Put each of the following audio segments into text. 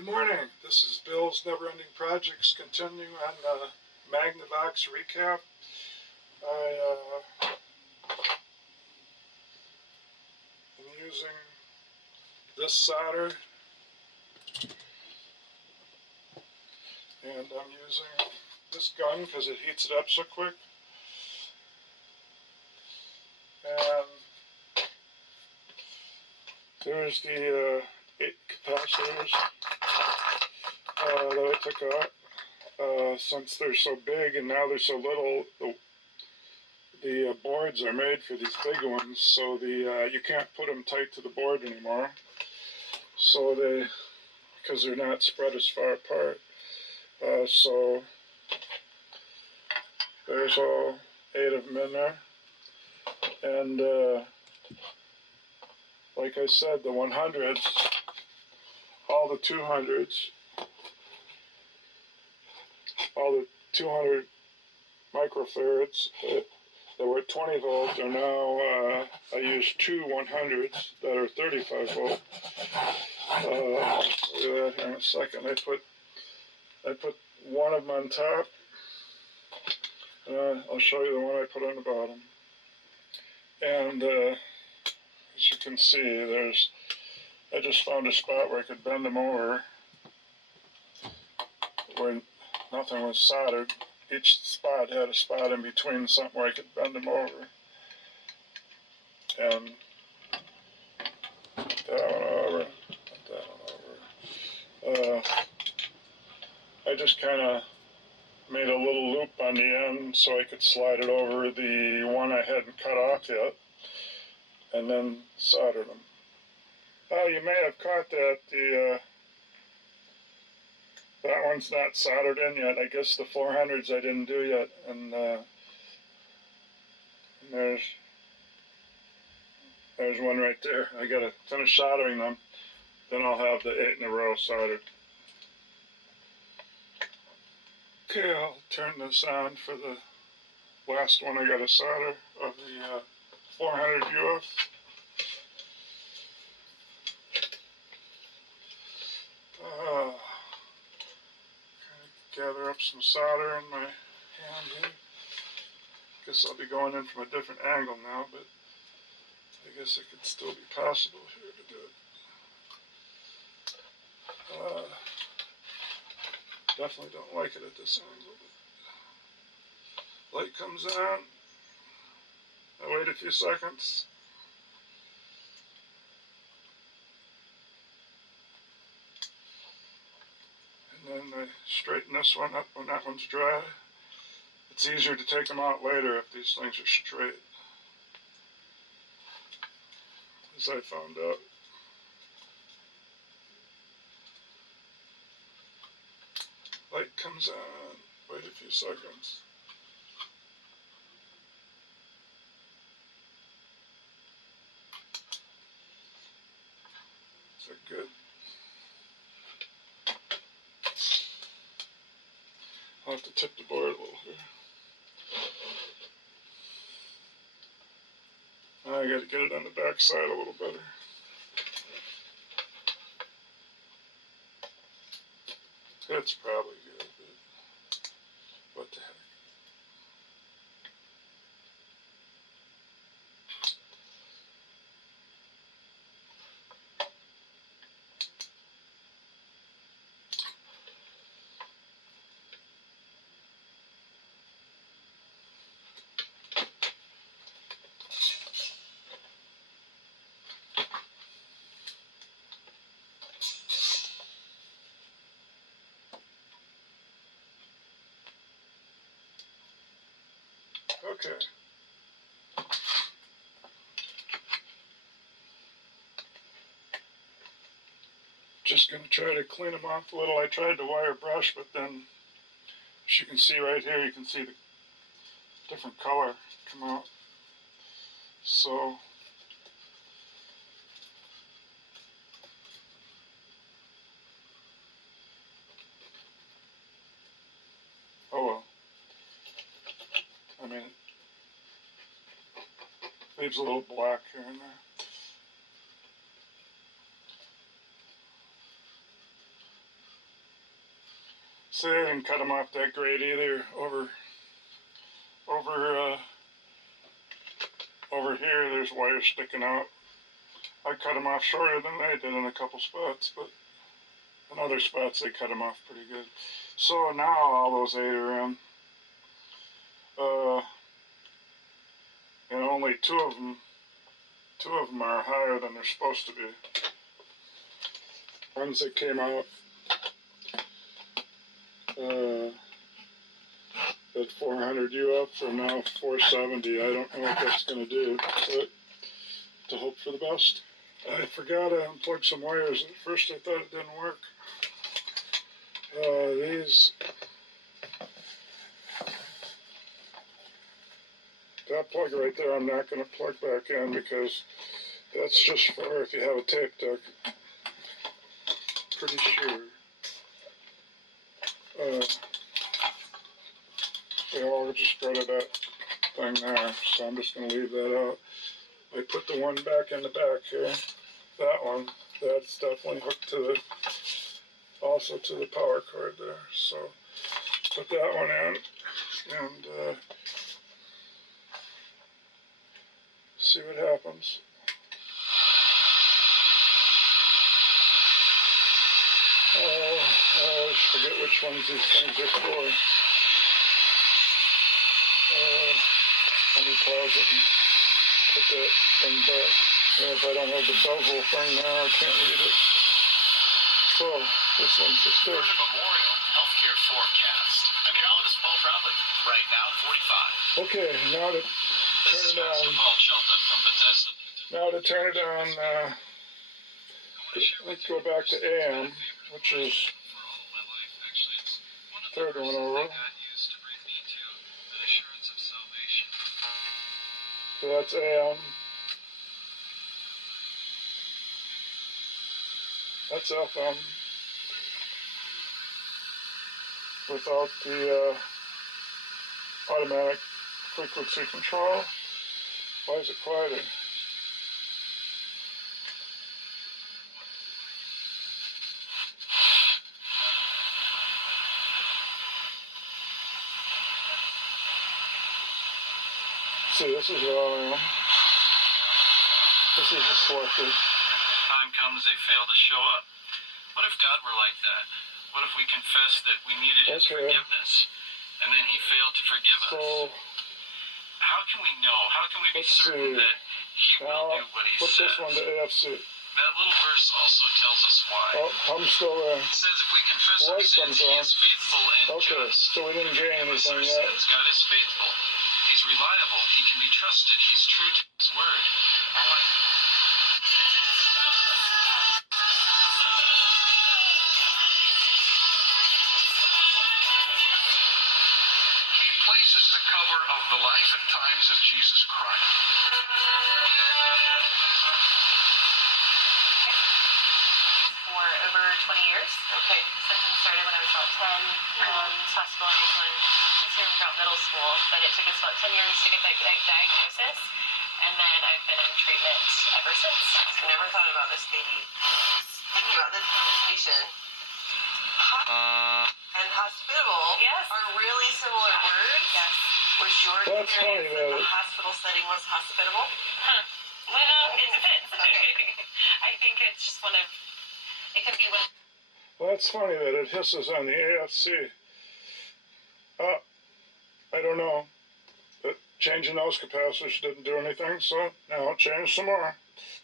Good morning. This is Bill's Never Ending Projects, continuing on the Magnavox recap. I'm using this solder, and I'm using this gun because it heats it up so quick. And there's the 8 capacitors that I took out. Since they're so big and now they're so little, the boards are made for these big ones, so you can't put them tight to the board anymore. So because they're not spread as far apart. So there's all 8 of them in there. And like I said, the 100s, all the 200s, all the 200 microfarads that were 20 volts are now, I use 2 100s that are 35 volt. I'll show you that here in a second. I put one of them on top. I'll show you the one I put on the bottom. And as you can see, I just found a spot where I could bend them over, where nothing was soldered. Each spot had a spot in between, something where I could bend them over. And put that one over, put that one over. I just kind of made a little loop on the end so I could slide it over the one I hadn't cut off yet, and then solder them. You may have caught that that one's not soldered in yet. I guess the 400s I didn't do yet, and there's one right there. I gotta finish soldering them, then I'll have the 8 in a row soldered. Okay, I'll turn this on for the last one I gotta solder of the 400 UF. Gather up some solder in my hand here. Guess I'll be going in from a different angle now, but I guess it could still be possible here to do it. Definitely don't like it at this angle. But light comes on. I wait a few seconds. And then I straighten this one up when that one's dry. It's easier to take them out later if these things are straight, as I found out. Light comes on, wait a few seconds. Is that good? I'll have to tip the board a little here. I got to get it on the back side a little better. That's probably good, but what the heck. Okay. Just going to try to clean them off a little. I tried the wire brush, but then, as you can see right here, you can see the different color come out. So, oh well. I mean, it leaves a little black here and there. See, I didn't cut them off that great either. Over here, there's wires sticking out. I cut them off shorter than they did in a couple spots, but in other spots they cut them off pretty good. So now all those 8 are in. And only two of them are higher than they're supposed to be. Ones that came out at 400 UF are now 470. I don't know what that's going to do, but to hope for the best. I forgot to unplug some wires. At first I thought it didn't work. That plug right there I'm not going to plug back in because that's just for if you have a tape deck. Pretty sure. They all just go to that thing there, so I'm just going to leave that out. I put the one back in the back here. That one, that's definitely hooked also to the power cord there. So put that one in and see what happens. I always forget which ones these things are for. Let me pause it and put that thing back. If I don't have the bezel thing now, I can't read it. So, this one's the stick. Memorial Healthcare Forecast. Meteorologist Paul Proudly. Right now, 45. Okay, now to turn it on. Now to turn it on, let's go back to AM, which is third one over. So that's AM. That's FM. Without the automatic frequency control. Why is it quieter? See, this is where I am. This is the selector. Time comes, they fail to show up. What if God were like that? What if we confessed that we needed His forgiveness, and then He failed to forgive us? How can we know? How can we be certain that He will do what He says? Put this one to AFC. That little verse also tells us why. Oh, I'm still there. It says if we confess our sins, He is faithful and just. So we didn't gain anything yet. God is faithful. He's reliable. He can be trusted. He's true to His word. He places the cover of the life and times of Jesus Christ. For over 20 years. Okay. Symptoms started when I was about 10. Hospitalized when I was here throughout middle school, but it took us about 10 years to get that diagnosis, and then I've been in treatment ever since. I never thought about this baby. Thinking about this conversation. And hospitable are really similar words. Yes. Was your experience in the hospital setting was hospitable? Well, it depends. Okay. I think it's just it could be one. Well, that's funny that it hisses on the AFC. I don't know. But changing those capacitors didn't do anything, so now I'll change some more.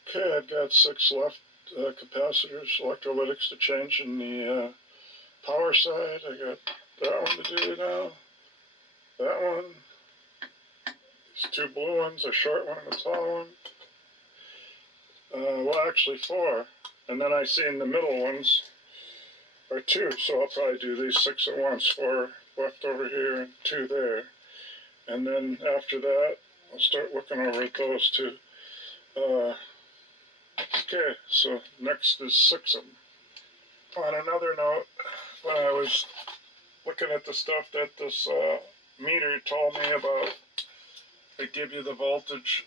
Okay, I've got 6 left capacitors, electrolytics to change in the power side. I got that one to do now. That one. These 2 blue ones, a short one and a tall one. Well, actually 4. And then I see in the middle ones are 2, so I'll probably do these 6 at once. 4 left over here and 2 there. And then after that, I'll start looking over at those 2. Okay, so next is 6 of them. On another note, when I was looking at the stuff that this meter told me about, they give you the voltage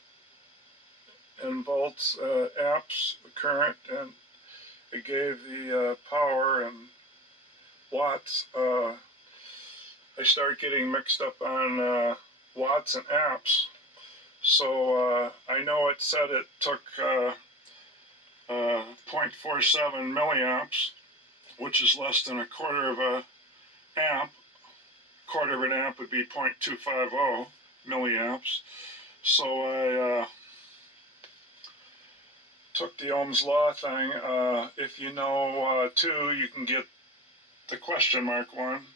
in volts, amps, the current, and it gave the power and watts. I started getting mixed up on watts and amps. So I know it said it took 0.47 milliamps, which is less than a quarter of an amp. A quarter of an amp would be 0.250 milliamps. So I took the Ohm's law thing. If you know 2, you can get the question mark one.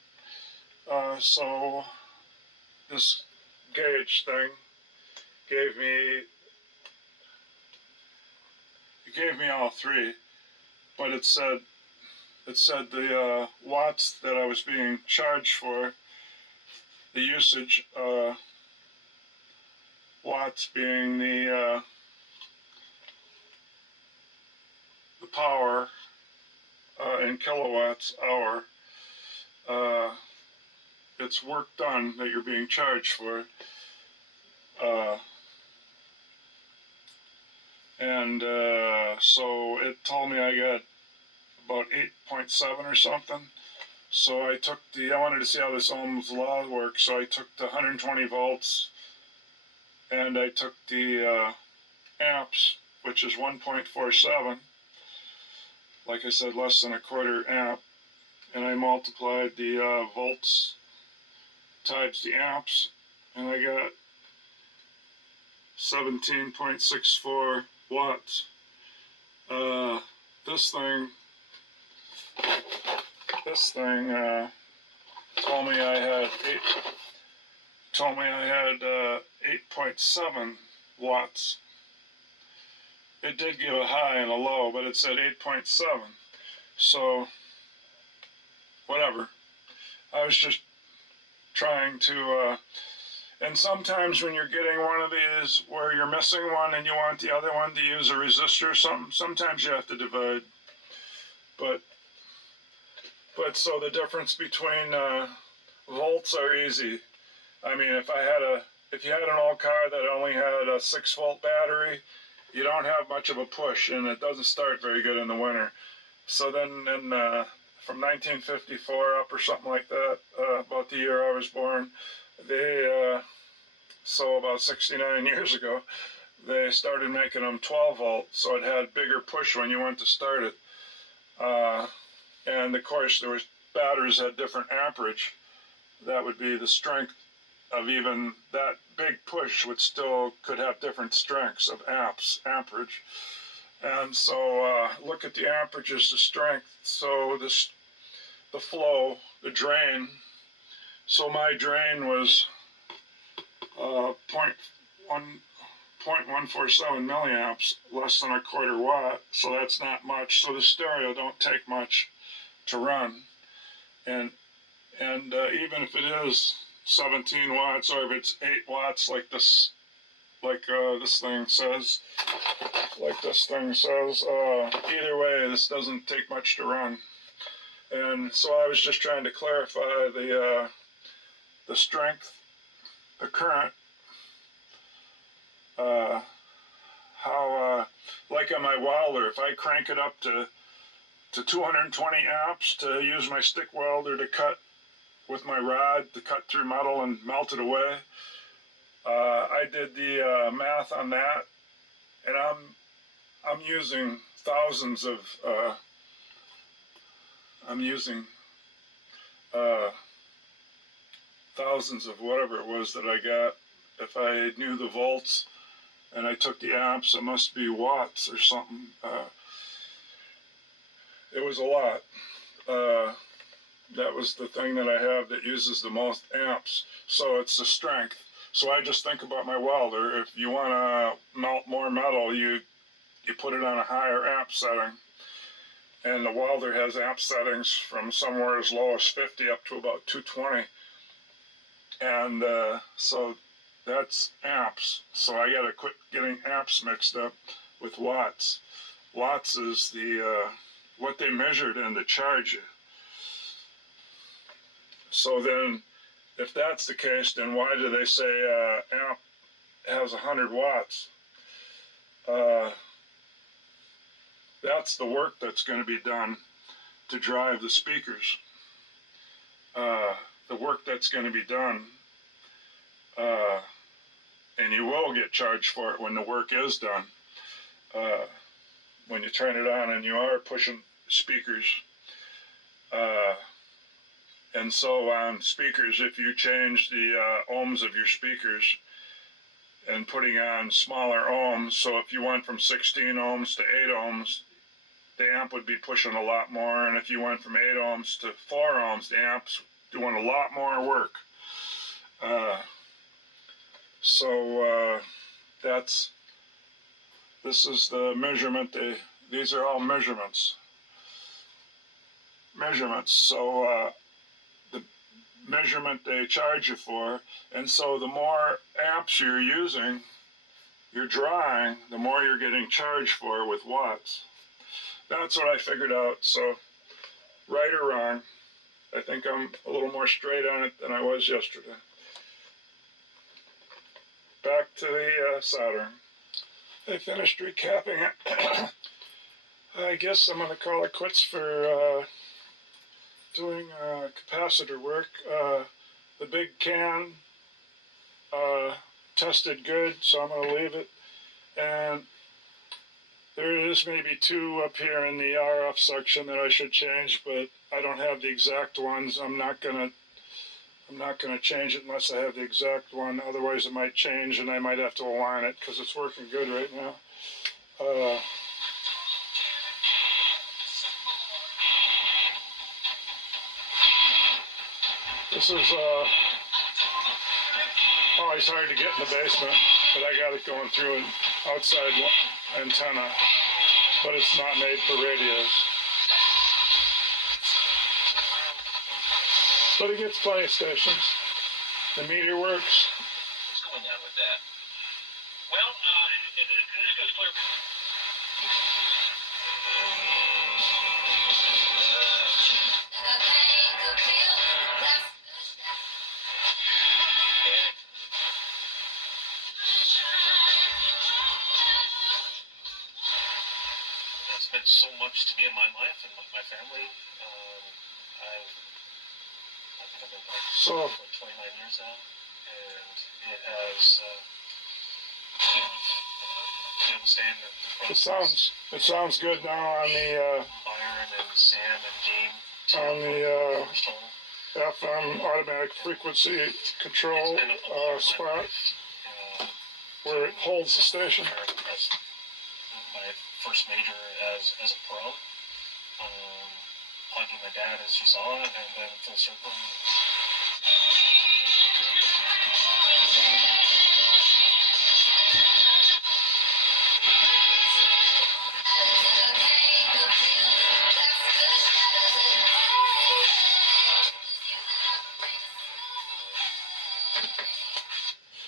So this gauge thing gave me all 3, but it said the watts that I was being charged for, the usage, watts being the power in kilowatts hour. It's work done that you're being charged for. So it told me I got about 8.7 or something. So I wanted to see how this Ohm's law works, so I took the 120 volts and I took the amps, which is 1.47, like I said, less than a quarter amp, and I multiplied the volts times the amps, and I got 17.64 watts. This thing told me I had 8.7 watts. It did give a high and a low, but it said 8.7. So whatever. I was just trying to and sometimes when you're getting one of these where you're missing one and you want the other one to use a resistor or something, sometimes you have to divide. But so the difference between volts are easy. I mean, if you had an old car that only had a 6-volt battery, you don't have much of a push, and it doesn't start very good in the winter. So then, from 1954 up or something like that, about the year I was born, so about 69 years ago, they started making them 12 volt, so it had bigger push when you went to start it. And of course, there was batteries had different amperage. That would be the strength of even that big push could have different strengths of amperage. And so look at the amperages, the strength. So the flow, the drain. So my drain was 0.147 milliamps, less than a quarter watt. So that's not much. So the stereo don't take much to run. And even if it is 17 watts or if it's 8 watts like this thing says, either way, this doesn't take much to run. And so I was just trying to clarify the strength, the current, how like on my welder, if I crank it up to 220 amps to use my stick welder to cut with my rod to cut through metal and melt it away. I did the math on that, and I'm using thousands of whatever it was that I got. If I knew the volts and I took the amps, it must be watts or something. It was a lot. That was the thing that I have that uses the most amps. So it's the strength. So I just think about my welder. If you want to melt more metal, you put it on a higher amp setting. And the welder has amp settings from somewhere as low as 50 up to about 220. And so that's amps. So I got to quit getting amps mixed up with watts. Watts is the what they measured and to charge you. So then, if that's the case, then why do they say amp has 100 watts? That's the work that's going to be done to drive the speakers. the work that's going to be done, and you will get charged for it when the work is done. When you turn it on and you are pushing speakers. And so on speakers, if you change the ohms of your speakers and putting on smaller ohms, so if you went from 16 ohms to 8 ohms, the amp would be pushing a lot more, and if you went from 8 ohms to 4 ohms, the amp's doing a lot more work. This is the measurement. These are all measurements. So the measurement they charge you for, and so the more amps you're using, you're drawing, the more you're getting charged for with watts. That's what I figured out. So, right or wrong, I think I'm a little more straight on it than I was yesterday. Back to the soldering. I finished recapping it. I guess I'm going to call it quits for doing capacitor work. The big can tested good, so I'm going to leave it. And there is maybe 2 up here in the RF section that I should change, but I don't have the exact ones. I'm not gonna change it unless I have the exact one. Otherwise, it might change, and I might have to align it because it's working good right now. This is always hard to get in the basement, but I got it going through an outside antenna, but it's not made for radios. But it gets plenty of stations. The meter works. What's going on with that? Well, this goes clear. It's meant so much to me in my life and my family. I think I've been playing for 29 years now, and it has been able to stay in the front. It sounds good now on the Byron and Sam and Dean on the FM automatic frequency control spot where it holds the station. That's my first major as a pro. Hugging my dad as you saw it, and then full circle.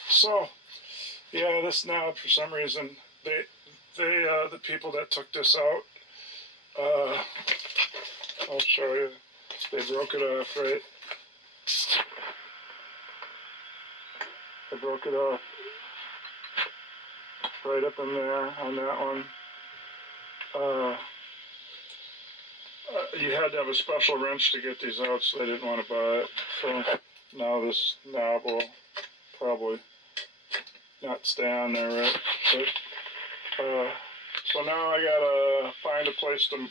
So, yeah, this knob, for some reason, the people that took this out, I'll show you, they broke it off, right? They broke it off right up in there on that one. You had to have a special wrench to get these out, so they didn't want to buy it. So now this knob will probably not stay on there, right? But, so now I gotta find a place to.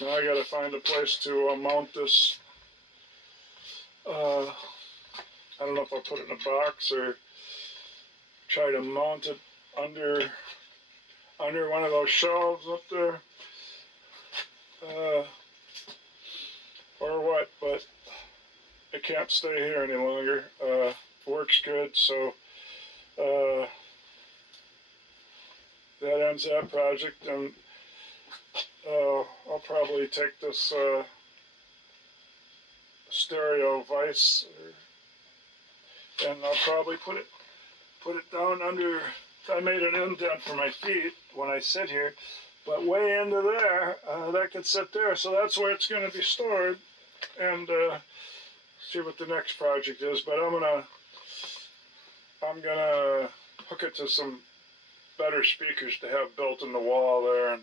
Now I gotta find a place to mount this. I don't know if I'll put it in a box or try to mount it under one of those shelves up there, or what. But it can't stay here any longer. Works good, so that ends that project, and I'll probably take this stereo vise, and I'll probably put it down under. I made an indent for my feet when I sit here, but way into there, that could sit there, so that's where it's going to be stored, and see what the next project is. But I'm gonna hook it to some better speakers to have built in the wall there, and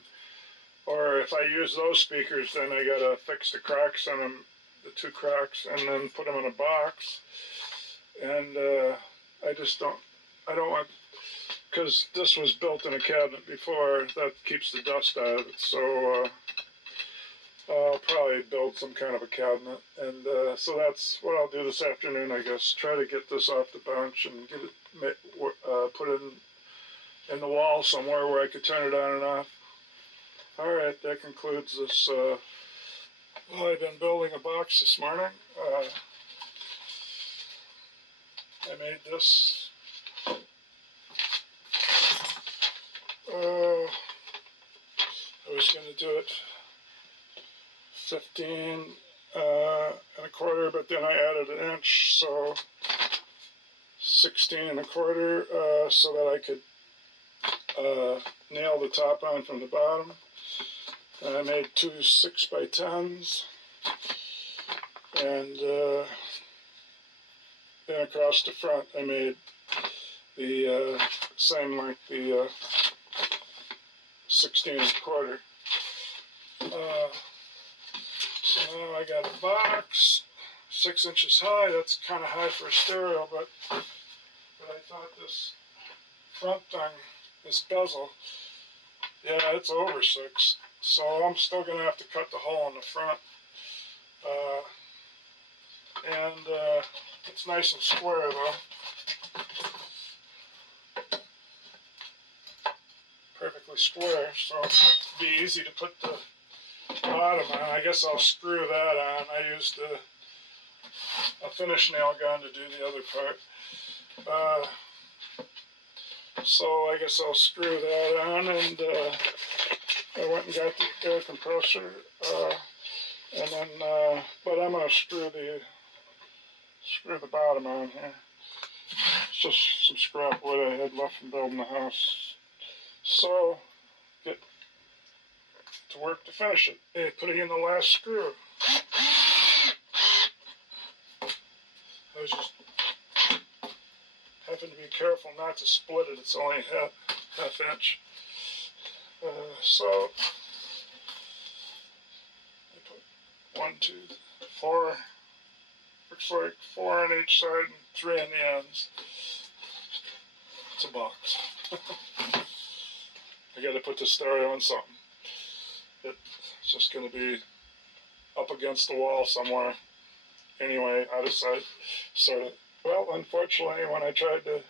or if I use those speakers, then I gotta fix the cracks on them the two cracks, and then put them in a box. And I don't want, because this was built in a cabinet before, that keeps the dust out of it. So I'll probably build some kind of a cabinet. And so that's what I'll do this afternoon, I guess. Try to get this off the bench and get it, put it in the wall somewhere where I could turn it on and off. All right, that concludes this. Well, I've been building a box this morning. I made this. I was going to do it 15 and a quarter, but then I added an inch, so 16 and a quarter, so that I could nail the top on from the bottom. And I made two 6x10s, and then across the front I made the same length, the 16 and a quarter. So now I got a box, 6 inches high. That's kind of high for a stereo, but I thought this front thing, this bezel, yeah, it's over 6. So I'm still going to have to cut the hole in the front. And it's nice and square though. Perfectly square, so it'll be easy to put the bottom on. I guess I'll screw that on. I used a finish nail gun to do the other part. So I guess I'll screw that on, and I went and got the air compressor, and then, but I'm gonna screw the bottom on here. It's just some scrap wood I had left from building the house. So, get to work to finish it. Hey, putting in the last screw. I was just having to be careful not to split it. It's only half inch. So I put 1, 2, 4. Looks like 4 on each side and 3 on the ends. It's a box. I got to put the stereo in something. It's just going to be up against the wall somewhere. Anyway, out of sight. So, well, unfortunately, when I tried to,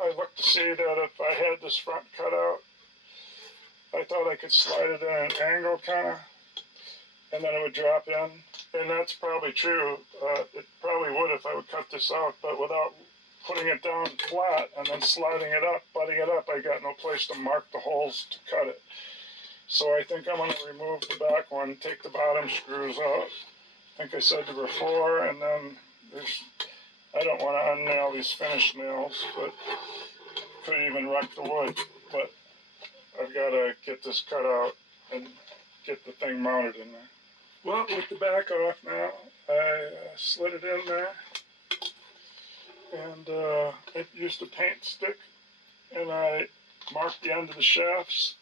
I looked to see that if I had this front cut out, I thought I could slide it in an angle kind of, and then it would drop in. And that's probably true. It probably would if I would cut this out, but without putting it down flat and then sliding it up, butting it up, I got no place to mark the holes to cut it. So I think I'm going to remove the back one, take the bottom screws out. I think I said there were 4, and then I don't want to unnail these finished nails, but could even wreck the wood. But I've got to get this cut out and get the thing mounted in there. Well, with the back off now, I slid it in there, and I used a paint stick, and I marked the end of the shafts,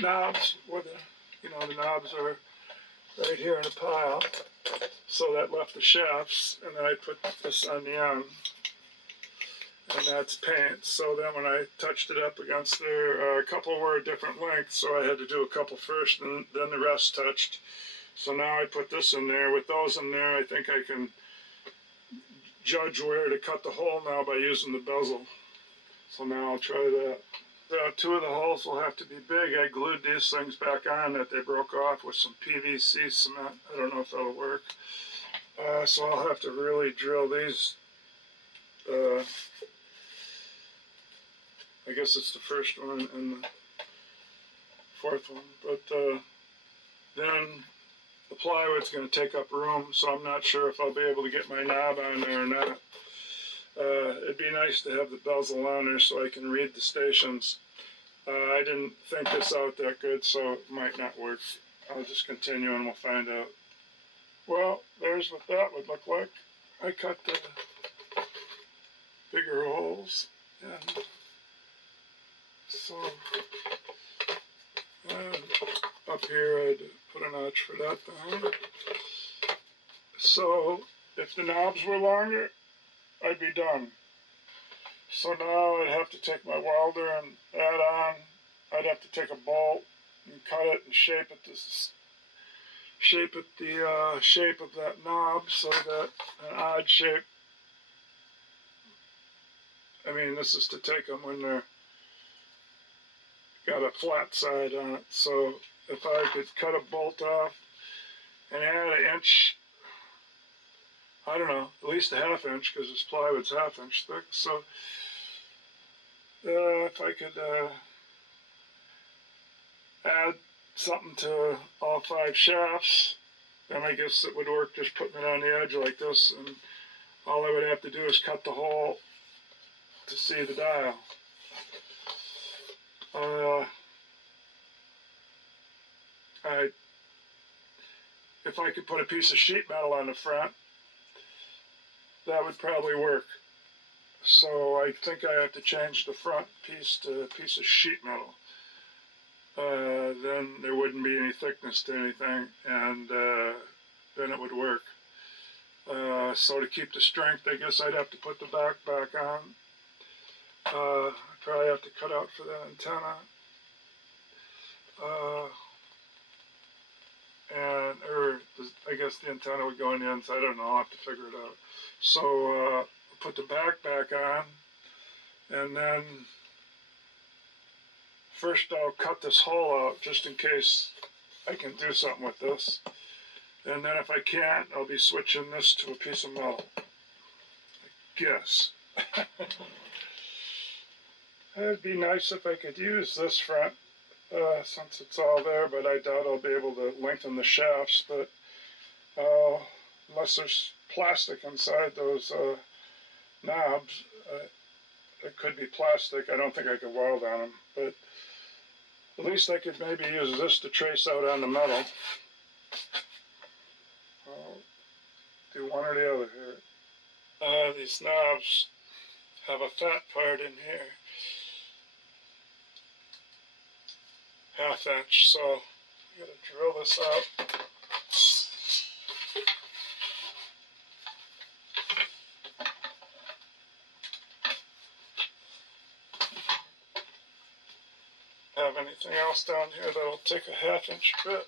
knobs, where the knobs are right here in a pile, so that left the shafts, and then I put this on the end, and that's paint. So then when I touched it up against there, a couple were different lengths, so I had to do a couple first, and then the rest touched. So now I put this in there. With those in there, I think I can judge where to cut the hole now by using the bezel. So now I'll try that. 2 of the holes will have to be big. I glued these things back on that they broke off with some PVC cement. I don't know if that'll work. So I'll have to really drill these. I guess it's the first one and the 4th one. But then the plywood's going to take up room, so I'm not sure if I'll be able to get my knob on there or not. It'd be nice to have the bezel on there so I can read the stations. I didn't think this out that good, so it might not work. I'll just continue and we'll find out. Well, there's what that would look like. I cut the bigger holes, and so up here, I'd put a notch for that thing. So if the knobs were longer, I'd be done. So now I'd have to take my welder and add on. I'd have to take a bolt and cut it and shape it the shape of that knob so that an odd shape. I mean, this is to take them when they're got a flat side on it. So if I could cut a bolt off and add an inch, I don't know, at least a half inch, because this plywood's half-inch thick. So if I could add something to all 5 shafts, then I guess it would work just putting it on the edge like this, and all I would have to do is cut the hole to see the dial. If I could put a piece of sheet metal on the front, that would probably work. So I think I have to change the front piece to a piece of sheet metal. Then there wouldn't be any thickness to anything, and then it would work. So to keep the strength, I guess I'd have to put the back on. I'd probably have to cut out for that antenna. I guess the antenna would go on the inside. I don't know. I'll have to figure it out. So put the back on, and then first I'll cut this hole out just in case I can do something with this. And then if I can't, I'll be switching this to a piece of metal. I guess. It'd be nice if I could use this front since it's all there, but I doubt I'll be able to lengthen the shafts. But unless there's plastic inside those knobs, it could be plastic. I don't think I could weld on them, but at least I could maybe use this to trace out on the metal. I'll do one or the other here. These knobs have a fat part in here, half-inch, so I gotta drill this out. Have anything else down here that'll take a half-inch bit?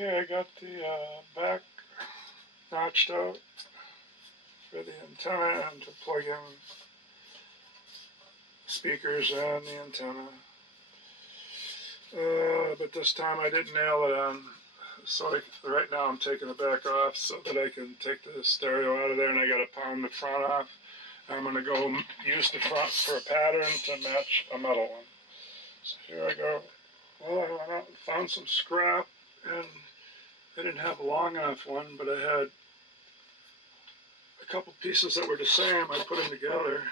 Okay, I got the back notched out for the antenna and to plug in speakers and the antenna. But this time I didn't nail it on, so right now I'm taking it back off so that I can take the stereo out of there, and I got to pound the front off. I'm going to go use the front for a pattern to match a metal one. So here I go. Well, I went out and found some scrap, and I didn't have a long enough one, but I had a couple pieces that were the same. I put them together.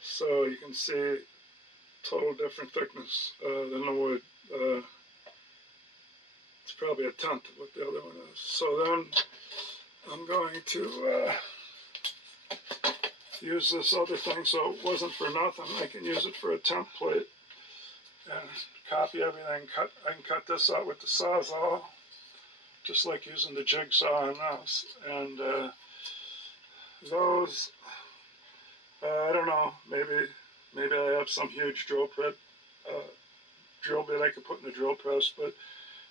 So you can see total different thickness than the wood. It's probably a tenth of what the other one is. So then I'm going to use this other thing so it wasn't for nothing. I can use it for a template and copy everything. I can cut this out with the Sawzall, just like using the jigsaw on this. And those, I don't know, maybe I have some huge drill bit I could put in the drill press, but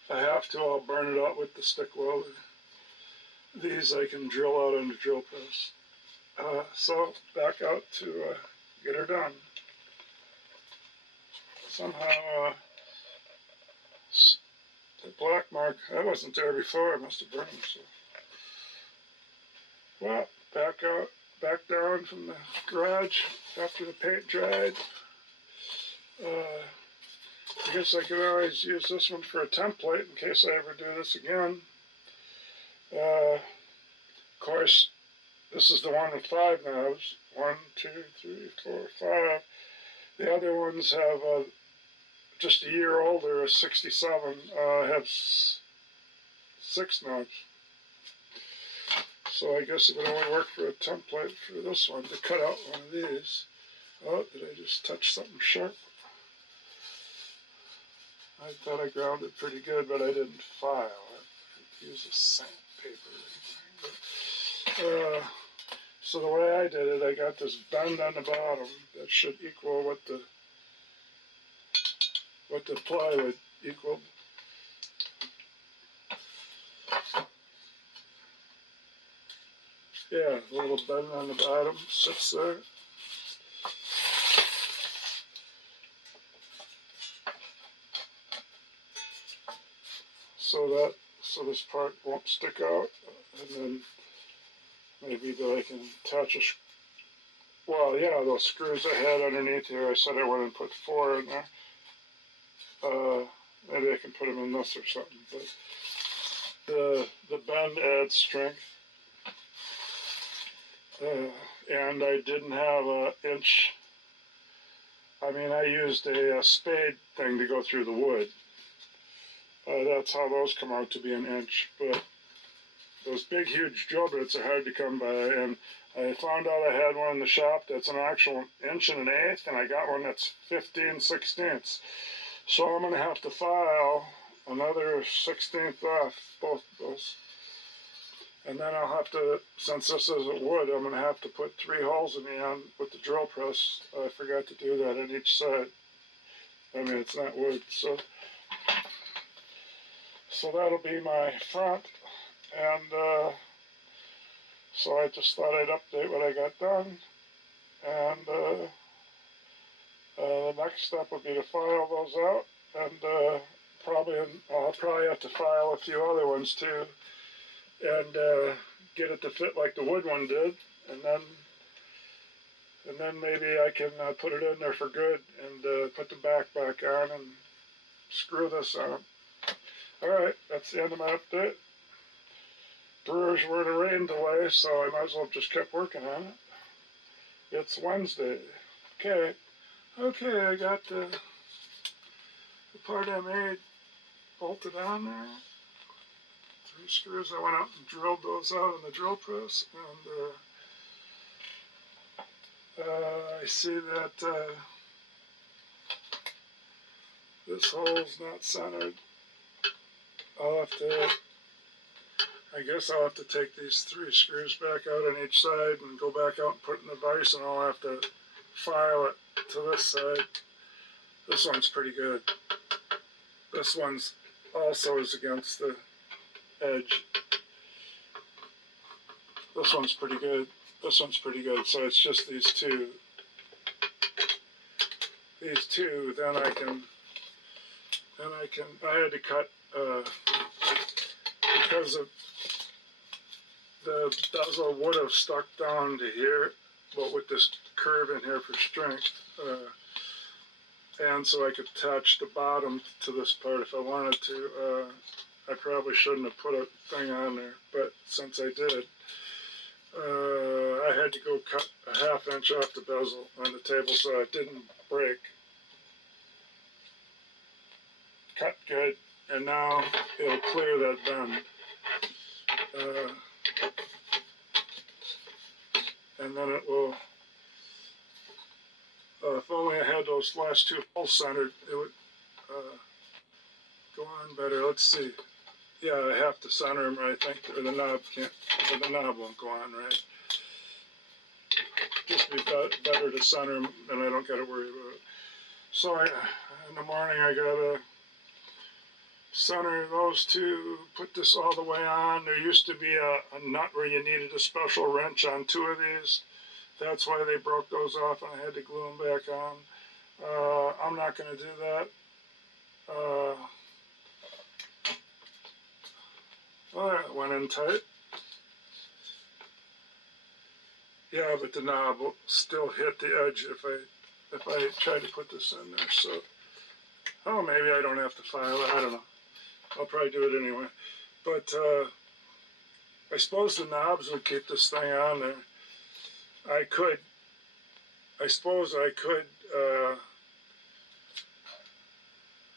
if I have to, I'll burn it out with the stick welder. These I can drill out on the drill press. So back out to get her done. somehow the black mark, I wasn't there before, I must have burned it. So. Well, back down from the garage after the paint dried. I guess I could always use this one for a template in case I ever do this again. Of course, this is the one with 5 knobs. 1, 2, 3, 4, 5. The other ones have just a year older, a 67, have 6 knobs. So I guess it would only work for a template for this one to cut out one of these. Oh, did I just touch something sharp? I thought I ground it pretty good, but I didn't file. I used a sandpaper. So the way I did it, I got this bend on the bottom that should equal what the plywood equaled. Yeah, a little bend on the bottom sits there. So this part won't stick out, and then maybe that I can attach well, yeah, those screws I had underneath here, I said I wanted to put 4 in there. Maybe I can put them in this or something, but the bend adds strength. And I didn't have an inch. I mean, I used a spade thing to go through the wood. That's how those come out to be an inch. But those big, huge drill bits are hard to come by. And I found out I had one in the shop that's an actual 1 1/8, and I got one that's 15/16. So I'm going to have to file another 16th off both those. And then I'll have to, since this isn't wood, I'm going to have to put 3 holes in the end with the drill press. I forgot to do that on each side. I mean, it's not wood, so that'll be my front. And so I just thought I'd update what I got done. And the next step would be to file those out. And I'll probably have to file a few other ones too. And get it to fit like the wood one did, and then maybe I can put it in there for good and put the back on and screw this on. All right, that's the end of my update. Brewers were in a rain delay, so I might as well have just kept working on it. It's Wednesday. Okay, I got the part I made bolted on there. 3 screws. I went out and drilled those out in the drill press, and I see that this hole's not centered. I guess I'll have to take these 3 screws back out on each side and go back out and put in the vise, and I'll have to file it to this side. This one's pretty good. This one's also is against the edge. This one's pretty good. This one's pretty good. So it's just these two. These two. Then I had to cut because of the bezel would have stuck down to here, but with this curve in here for strength. And so I could attach the bottom to this part if I wanted to. I probably shouldn't have put a thing on there, but since I did, I had to go cut a 1/2 inch off the bezel on the table so it didn't break. Cut good, and now it'll clear that bend. And then it will, if only I had those last 2 holes centered, it would go on better. Let's see. Yeah, I have to center them, I think, or the knob won't go on right. Just be better to center them, and I don't got to worry about it. So in the morning, I got to center those 2, put this all the way on. There used to be a nut where you needed a special wrench on 2 of these. That's why they broke those off, and I had to glue them back on. I'm not going to do that. Well, that went in tight. Yeah, but the knob will still hit the edge if I try to put this in there. So, oh, maybe I don't have to file it. I don't know. I'll probably do it anyway. But I suppose the knobs would keep this thing on there. I suppose I could,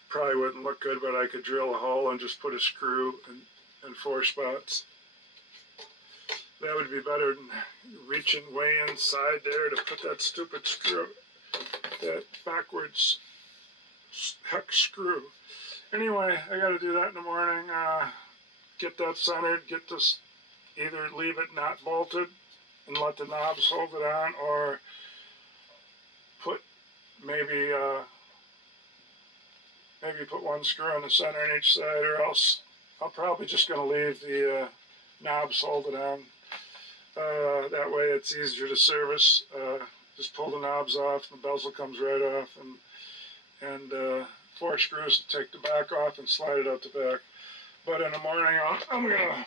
probably wouldn't look good, but I could drill a hole and just put a screw in 4 spots. That would be better than reaching way inside there to put that stupid screw, that backwards hex screw. Anyway, I got to do that in the morning. Get that centered, get this, either leave it not bolted and let the knobs hold it on, or put maybe put 1 screw in the center on each side, or else I'm probably just going to leave the knobs hold it on. That way it's easier to service. Just pull the knobs off, the bezel comes right off, and 4 screws to take the back off and slide it out the back. But in the morning, I'm going to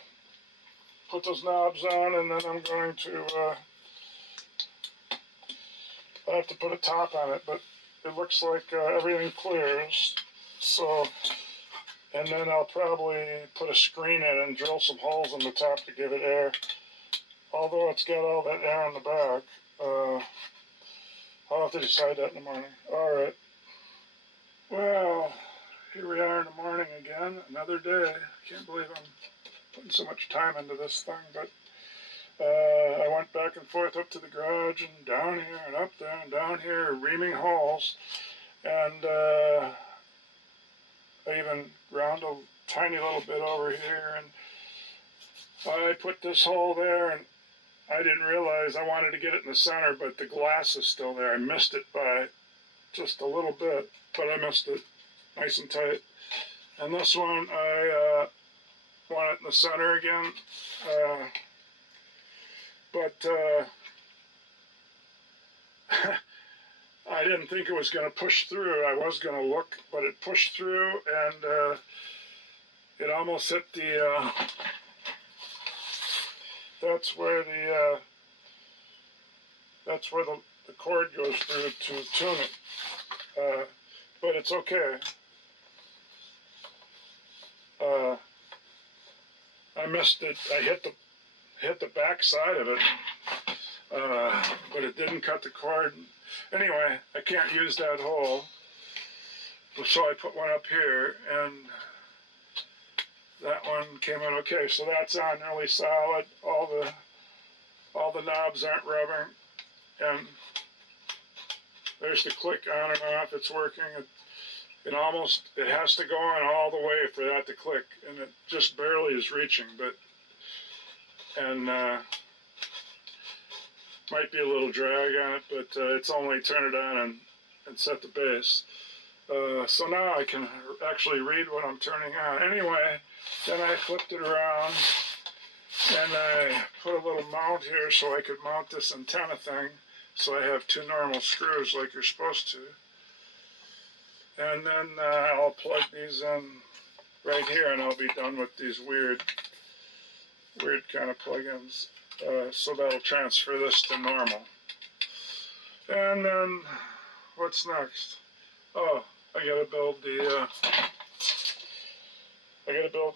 put those knobs on, and then I'm going to, I have to put a top on it, but it looks like everything clears. So, and then I'll probably put a screen in and drill some holes in the top to give it air. Although it's got all that air in the back, I'll have to decide that in the morning. All right. Well, here we are in the morning again, another day. I can't believe I'm putting so much time into this thing, but I went back and forth up to the garage and down here and up there and down here, reaming holes, and I even ground a tiny little bit over here, and I put this hole there, and I didn't realize I wanted to get it in the center, but the glass is still there. I missed it by just a little bit, but I missed it nice and tight. And this one, I want it in the center again, but I didn't think it was going to push through. I was going to look, but it pushed through, and it almost hit the, that's where the cord goes through to tune it. But it's okay. I missed it. I hit the back side of it, but it didn't cut the cord. Anyway, I can't use that hole, so I put one up here, and that one came out okay. So that's on really solid. All the knobs aren't rubbing, and there's the click on and off. It's working. It has to go on all the way for that to click, and it just barely is reaching, and might be a little drag on it, but it's only turn it on and set the base. So now I can actually read what I'm turning on. Anyway, then I flipped it around, and I put a little mount here so I could mount this antenna thing, so I have 2 normal screws like you're supposed to. And then I'll plug these in right here, and I'll be done with these weird kind of plugins. So that'll transfer this to normal. And then what's next? Oh, I gotta build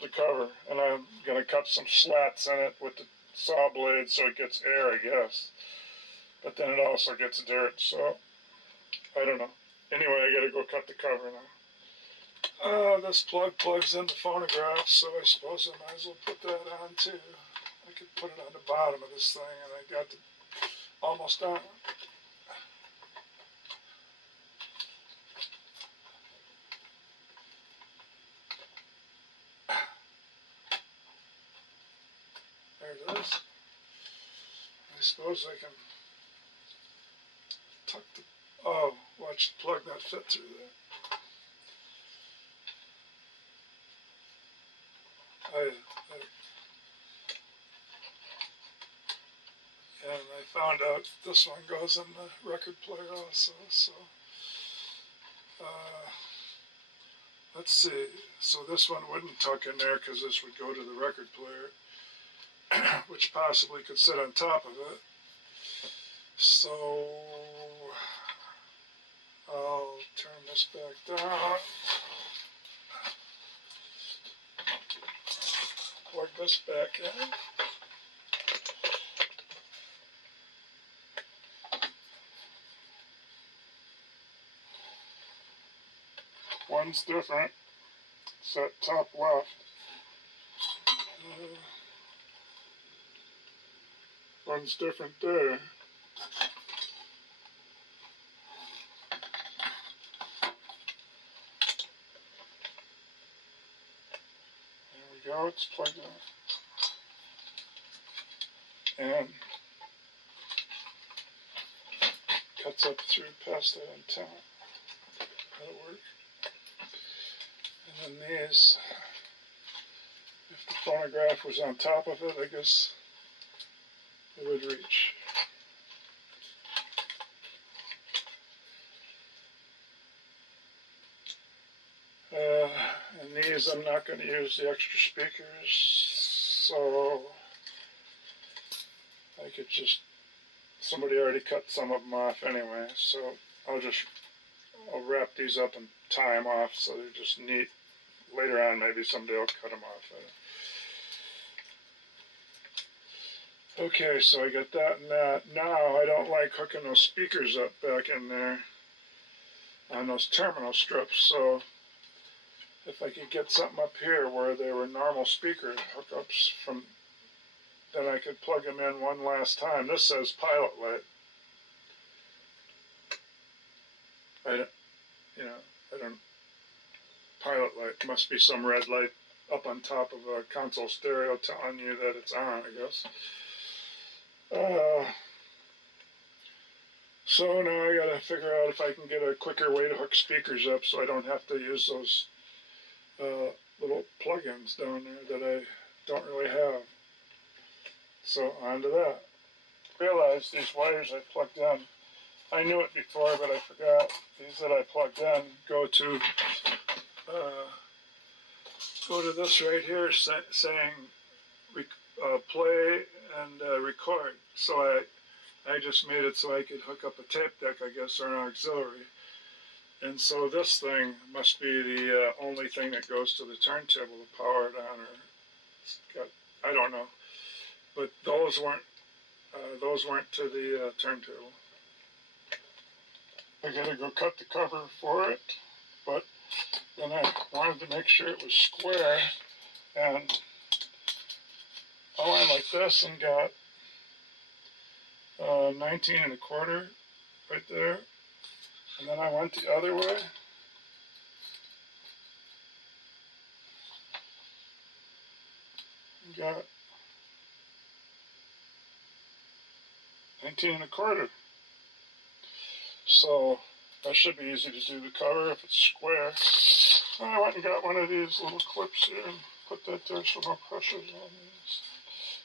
the cover, and I'm gonna cut some slats in it with the saw blade so it gets air, I guess. But then it also gets dirt, so I don't know. Anyway, I gotta go cut the cover now. This plug plugs into phonograph, so I suppose I might as well put that on too. I could put it on the bottom of this thing, and I got almost on. There it is. I suppose I can tuck the, oh, watch the plug not fit through there. And I found out this one goes in the record player also, so Let's see. So this one wouldn't tuck in there because this would go to the record player, which possibly could sit on top of it. So I'll turn this back down. Plug this back in. One's different. It's that top left. One's different there. There we go, it's plugged in. And cuts up through past that antenna. That'll work. And then these, if the phonograph was on top of it, I guess it would reach. And these, I'm not going to use the extra speakers, so I could just, somebody already cut some of them off anyway, so I'll wrap these up and tie them off so they're just neat. Later on, maybe somebody will cut them off. Okay, so I got that and that. Now, I don't like hooking those speakers up back in there on those terminal strips, so if I could get something up here where they were normal speaker hookups from, then I could plug them in one last time. This says pilot light. I don't, pilot light must be some red light up on top of a console stereo telling you that it's on, I guess. So now I gotta figure out if I can get a quicker way to hook speakers up so I don't have to use those little plug-ins down there that I don't really have. So on to that. Realize these wires I plugged in, I knew it before, but I forgot. These that I plugged in go to this right here saying play and record. So I just made it so I could hook up a tape deck, I guess, or an auxiliary. And so this thing must be the only thing that goes to the turntable to power it on, or it's got, I don't know. But those weren't to the turntable. I gotta go cut the cover for it, but then I wanted to make sure it was square, and I went like this and got 19 1/4 right there, and then I went the other way. And got 19 1/4. So that should be easy to do the cover if it's square. I went and got one of these little clips here and put that there so no pressure's on these.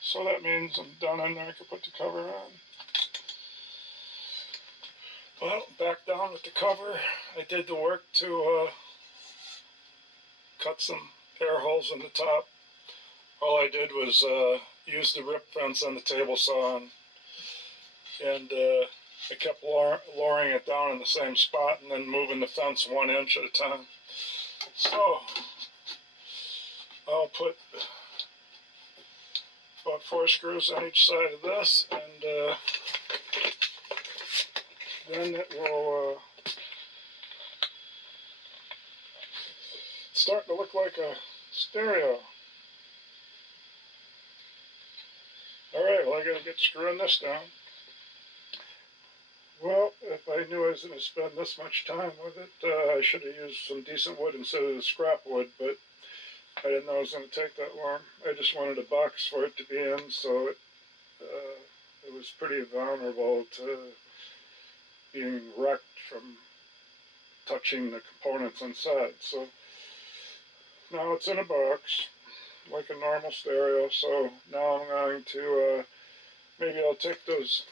So that means I'm done in there, I can put the cover on. Well, back down with the cover. I did the work to cut some air holes in the top. All I did was use the rip fence on the table saw, and I kept lowering it down in the same spot and then moving the fence 1 inch at a time. So I'll put about 4 screws on each side of this, and then it will start to look like a stereo. Alright, well I gotta get screwing this down. Well, if I knew I was going to spend this much time with it, I should have used some decent wood instead of the scrap wood, but I didn't know it was going to take that long. I just wanted a box for it to be in, so it was pretty vulnerable to being wrecked from touching the components inside. So now it's in a box, like a normal stereo, so now I'm going to, maybe I'll take those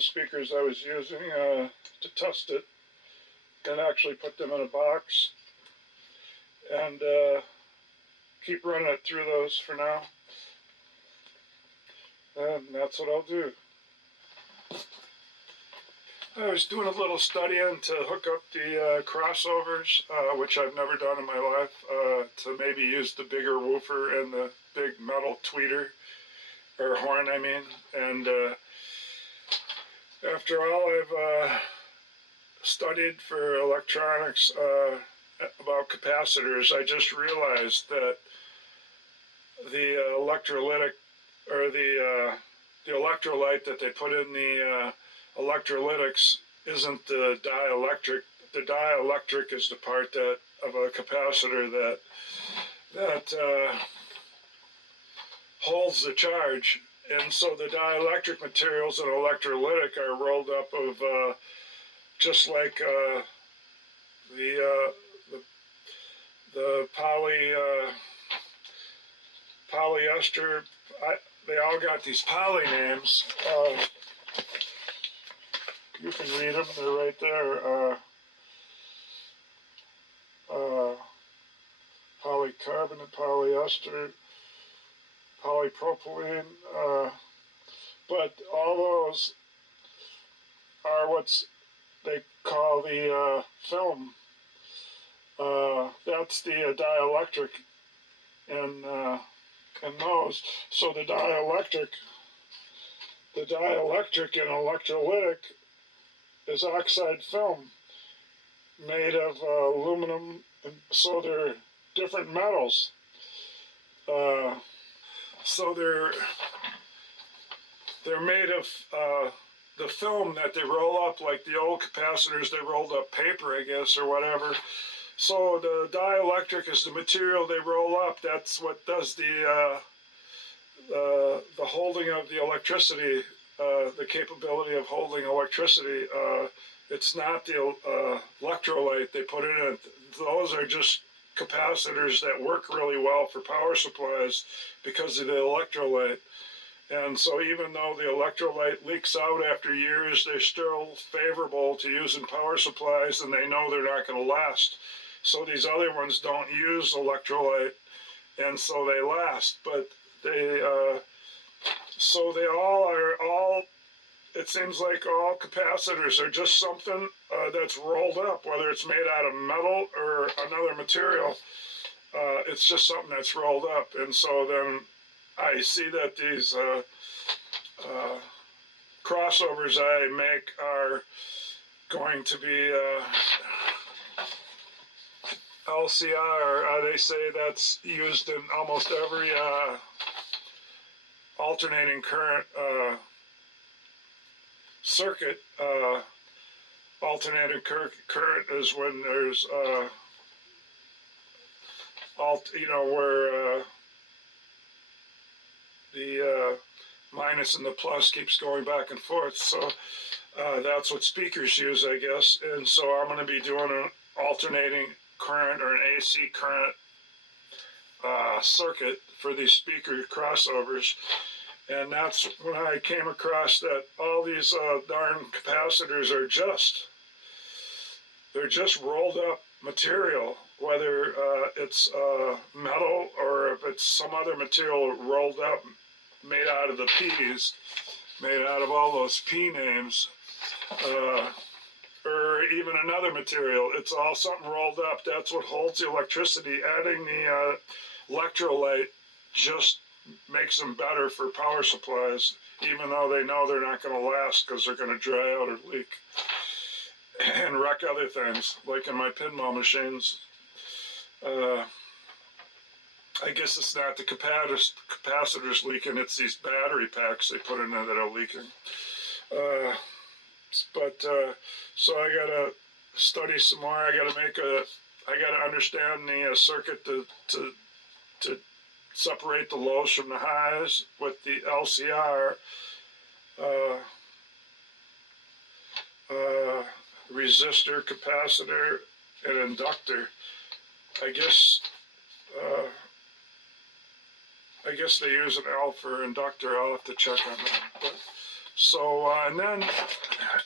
speakers I was using to test it and actually put them in a box and keep running it through those for now. And that's what I'll do. I was doing a little studying to hook up the crossovers, which I've never done in my life, to maybe use the bigger woofer and the big metal tweeter, or horn, I mean. And after all I've studied for electronics about capacitors, I just realized that the electrolytic, or the electrolyte that they put in the electrolytics isn't the dielectric. The dielectric is the part that of a capacitor that holds the charge, and so the dielectric materials and electrolytic are rolled up of just like the polyester. They all got these poly names. You can read them, they're right there. Polycarbonate, polyester, polypropylene, but all those are what's they call the film. That's the dielectric in those. So the dielectric and electrolytic is oxide film made of aluminum, and so they're different metals. So they're made of the film that they roll up, like the old capacitors, they rolled up paper, I guess, or whatever. So the dielectric is the material they roll up. That's what does the holding of the electricity, the capability of holding electricity. It's not the electrolyte they put in it. Those are just capacitors that work really well for power supplies because of the electrolyte. And so even though the electrolyte leaks out after years, they're still favorable to use in power supplies, and they know they're not going to last. So these other ones don't use electrolyte, and so they last. But they, so they all, it seems like all capacitors are just something that's rolled up, whether it's made out of metal or another material. It's just something that's rolled up. And so then I see that these crossovers I make are going to be LCR. They say that's used in almost every alternating current circuit. Alternating current is when there's where the minus and the plus keeps going back and forth. So that's what speakers use, I guess. And so I'm going to be doing an alternating current or an AC current circuit for these speaker crossovers. And that's when I came across that all these darn capacitors are they're just rolled up material, whether it's metal or if it's some other material rolled up, made out of the P's, made out of all those P names, or even another material. It's all something rolled up. That's what holds the electricity. Adding the electrolyte just makes them better for power supplies, even though they know they're not going to last because they're going to dry out or leak and wreck other things, like in my pinball machines. I guess it's not the capacitors leaking, it's these battery packs they put in there that are leaking. So I gotta study some more. I gotta understand the circuit to separate the lows from the highs with the LCR. Resistor, capacitor, and inductor. I guess they use an L for inductor. I'll have to check on that. But, so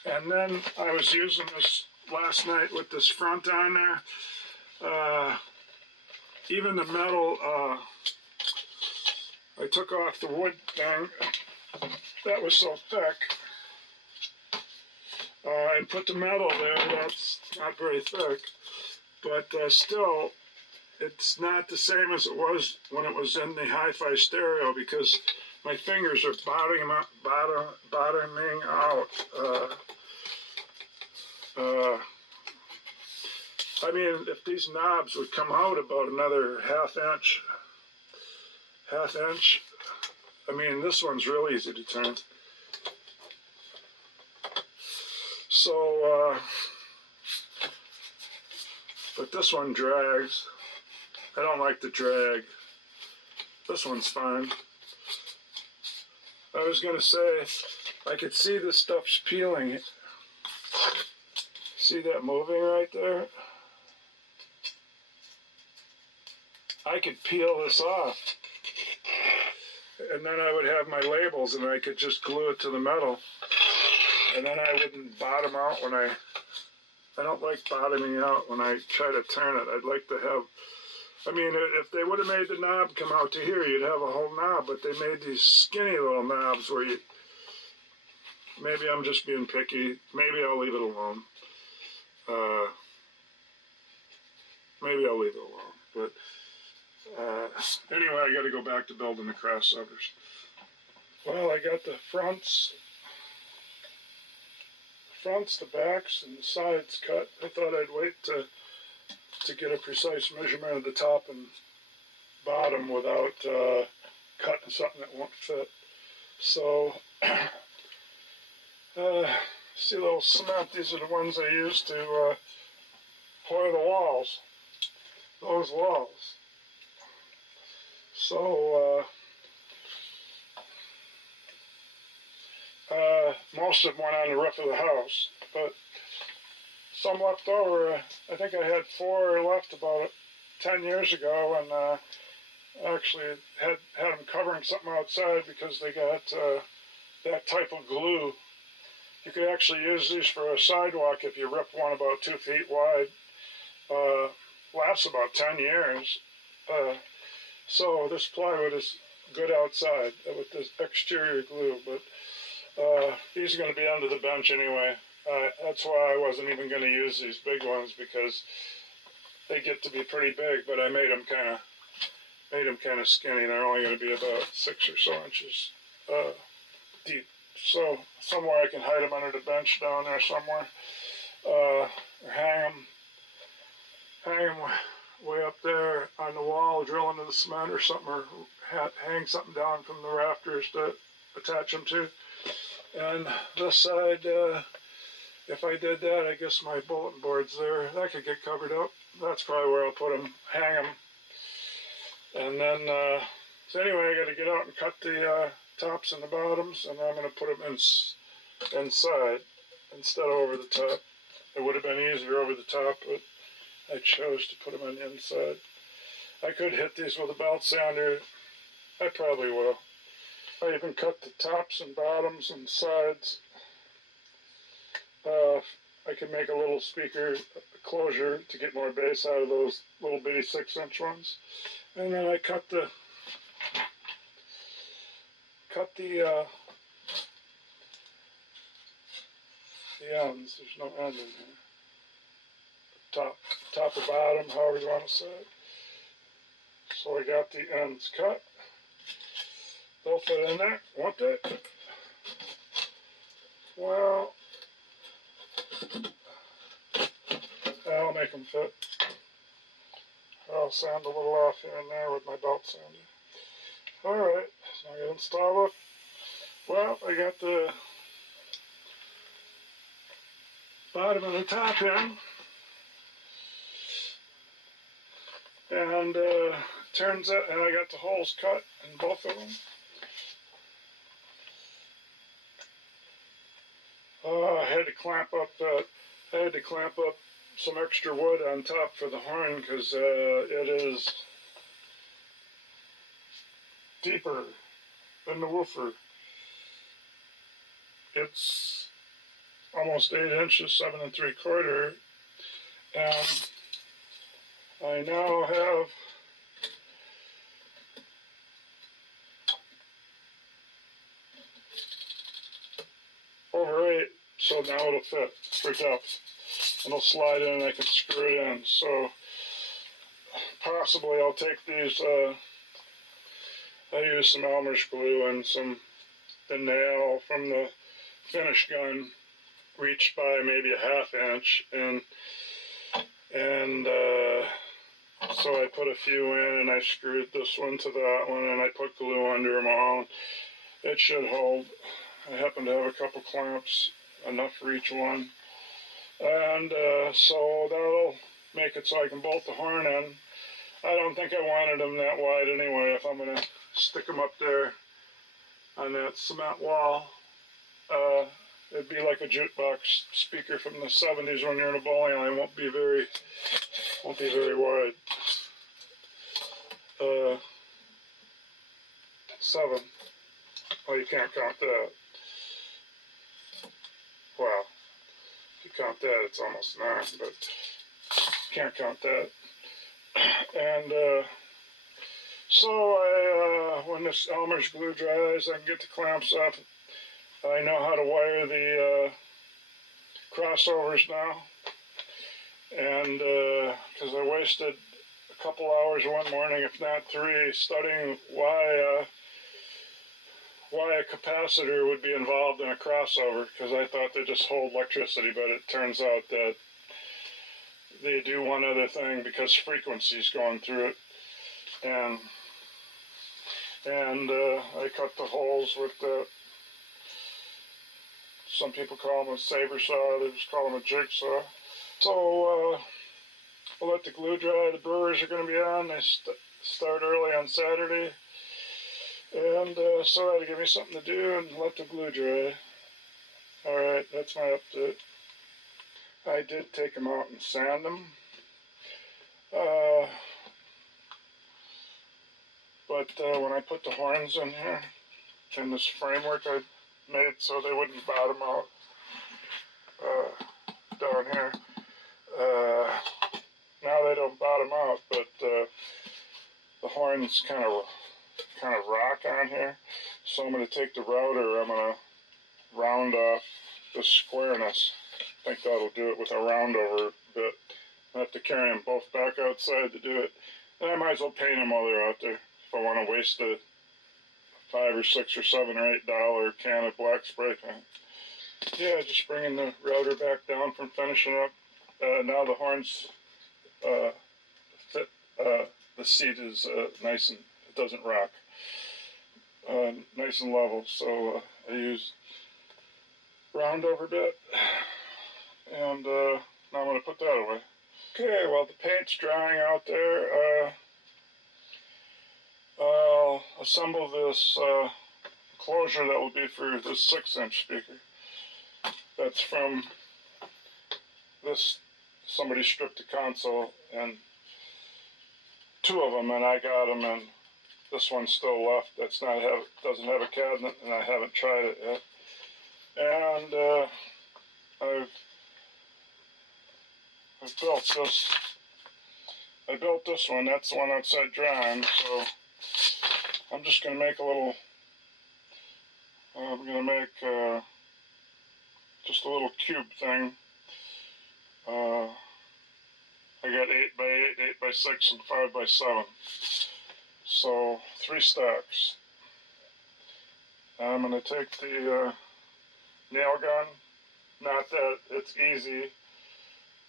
and then I was using this last night with this front on there. Even the metal, I took off the wood thing that was so thick and put the metal there. That's not very thick, but still, it's not the same as it was when it was in the hi-fi stereo, because my fingers are bottoming out. I mean, if these knobs would come out about another half inch, I mean, this one's real easy to turn. So, but this one drags. I don't like the drag. This one's fine. I was going to say, I could see this stuff's peeling. See that moving right there? I could peel this off. And then I would have my labels and I could just glue it to the metal. And then I wouldn't bottom out when I don't like bottoming out when I try to turn it. I'd like to have, I mean, if they would have made the knob come out to here, you'd have a whole knob, but they made these skinny little knobs where you, maybe I'm just being picky. Maybe I'll leave it alone. Maybe I'll leave it alone. But anyway, I got to go back to building the crossovers. Well, I got the fronts, the backs, and the sides cut. I thought I'd wait to get a precise measurement of the top and bottom without cutting something that won't fit. So, see little cement, these are the ones I use to pour the walls, those walls. So, most of them went on the roof of the house, but some left over. I think I had 4 left about 10 years ago, and actually had them covering something outside because they got that type of glue. You could actually use these for a sidewalk if you rip one about 2 feet wide. Lasts about 10 years. So this plywood is good outside with this exterior glue, but these are going to be under the bench anyway. That's why I wasn't even going to use these big ones, because they get to be pretty big, but I made them kind of skinny. They're only going to be about 6 or so inches deep. So somewhere I can hide them under the bench down there somewhere, or hang them way up there on the wall, drill into the cement or something, or hang something down from the rafters to attach them to. And this side, if I did that, I guess my bulletin board's there. That could get covered up. That's probably where I'll put them, hang them. And then, so anyway, I got to get out and cut the tops and the bottoms, and I'm going to put them inside instead of over the top. It would have been easier over the top, but I chose to put them on the inside. I could hit these with a belt sander. I probably will. I even cut the tops and bottoms and sides. I can make a little speaker closure to get more bass out of those little bitty 6-inch ones. And then I cut the ends. There's no end in here. Top or bottom, however you want to say it. So I got the ends cut. They'll fit in there, won't they? Well, I'll make them fit. I'll sand a little off here and there with my belt sander. Alright, so I got them installed. Well, I got the bottom and the top in. And turns out, and I got the holes cut in both of them. I had to clamp up some extra wood on top for the horn, because it is deeper than the woofer. It's almost 8 inches, 7 3/4, and I now have over 8, so now it'll fit for depth. And it'll slide in and I can screw it in. So possibly I'll take these, I use some Elmer's glue and the nail from the finish gun reached by maybe a 1/2 inch, and so I put a few in and I screwed this one to that one and I put glue under them all. It should hold. I happen to have a couple clamps, enough for each one. And so that'll make it so I can bolt the horn in. I don't think I wanted them that wide anyway if I'm going to stick them up there on that cement wall. It'd be like a jukebox speaker from the 70s when you're in a bowling alley. It won't be very wide. 7. Well, you can't count that. Well, if you count that, it's almost 9, but can't count that. And so when this Elmer's glue dries, I can get the clamps off. I know how to wire the crossovers now, and because I wasted a couple hours one morning, if not 3, studying why a capacitor would be involved in a crossover, because I thought they just hold electricity, but it turns out that they do one other thing because frequency's going through it. And I cut the holes with the, some people call them a saber saw, others call them a jigsaw. So we'll let the glue dry. The brewers are going to be on. They start early on Saturday. And so that'll give me something to do and let the glue dry. Alright, that's my update. I did take them out and sand them. But when I put the horns in here, in this framework I made so they wouldn't bottom out down here, now they don't bottom out, but the horns kind of rock on here. So I'm going to take the router, I'm going to round off the squareness. I think that'll do it with a round over bit. I have to carry them both back outside to do it. And I might as well paint them while they're out there if I want to waste a $5 or $6 or $7 or $8 can of black spray paint. Yeah, just bringing the router back down from finishing up. Now the horns fit. The seat is nice and it doesn't rock. Nice and level. So I use round over bit, and now I'm going to put that away. Okay, well the paint's drying out there. I'll assemble this enclosure that will be for this 6-inch speaker. That's from this, somebody stripped the console, and 2 of them, and I got them, and this one's still left. That's not doesn't have a cabinet, and I haven't tried it yet. And I've built this. I built this one. That's the one outside drying. So I'm just going to make a little. I'm going to make just a little cube thing. I got 8 by 8, 8 by 6, and 5 by 7. So 3 stacks. I'm going to take the nail gun. Not that it's easy,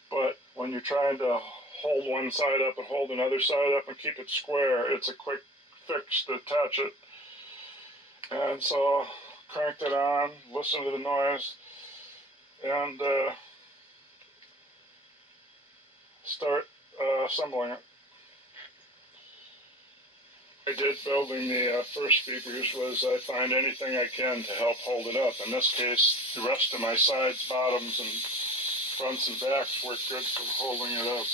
but when you're trying to hold one side up and hold another side up and keep it square, it's a quick fix to attach it. And so cranked it on, listen to the noise, and start assembling it. I did building the first speakers was I find anything I can to help hold it up. In this case, the rest of my sides, bottoms, and fronts and backs work good for holding it up.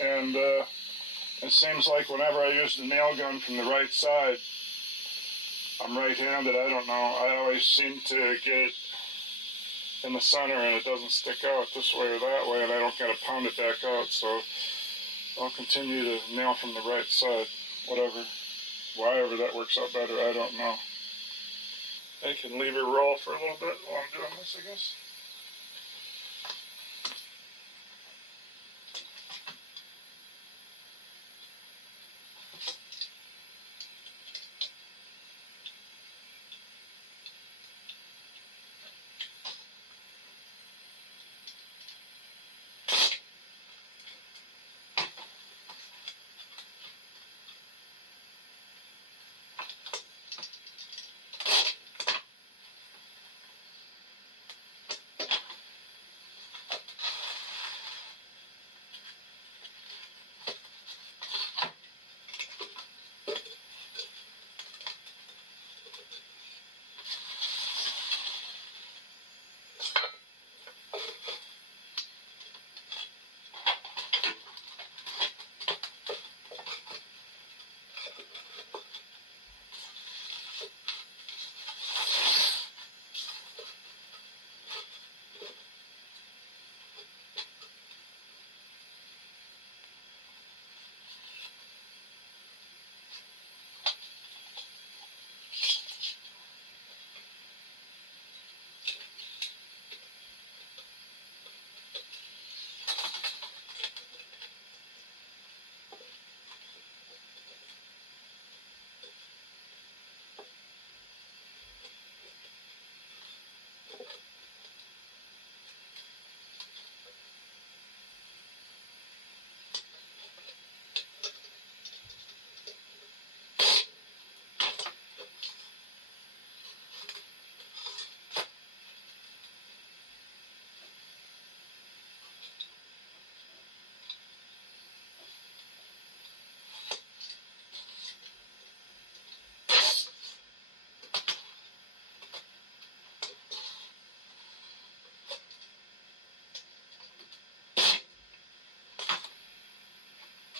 And it seems like whenever I use the nail gun from the right side, I'm right-handed, I don't know, I always seem to get it in the center and it doesn't stick out this way or that way, and I don't gotta pound it back out. So I'll continue to nail from the right side, whatever, however that works out better, I don't know. I can leave it roll for a little bit while I'm doing this, I guess.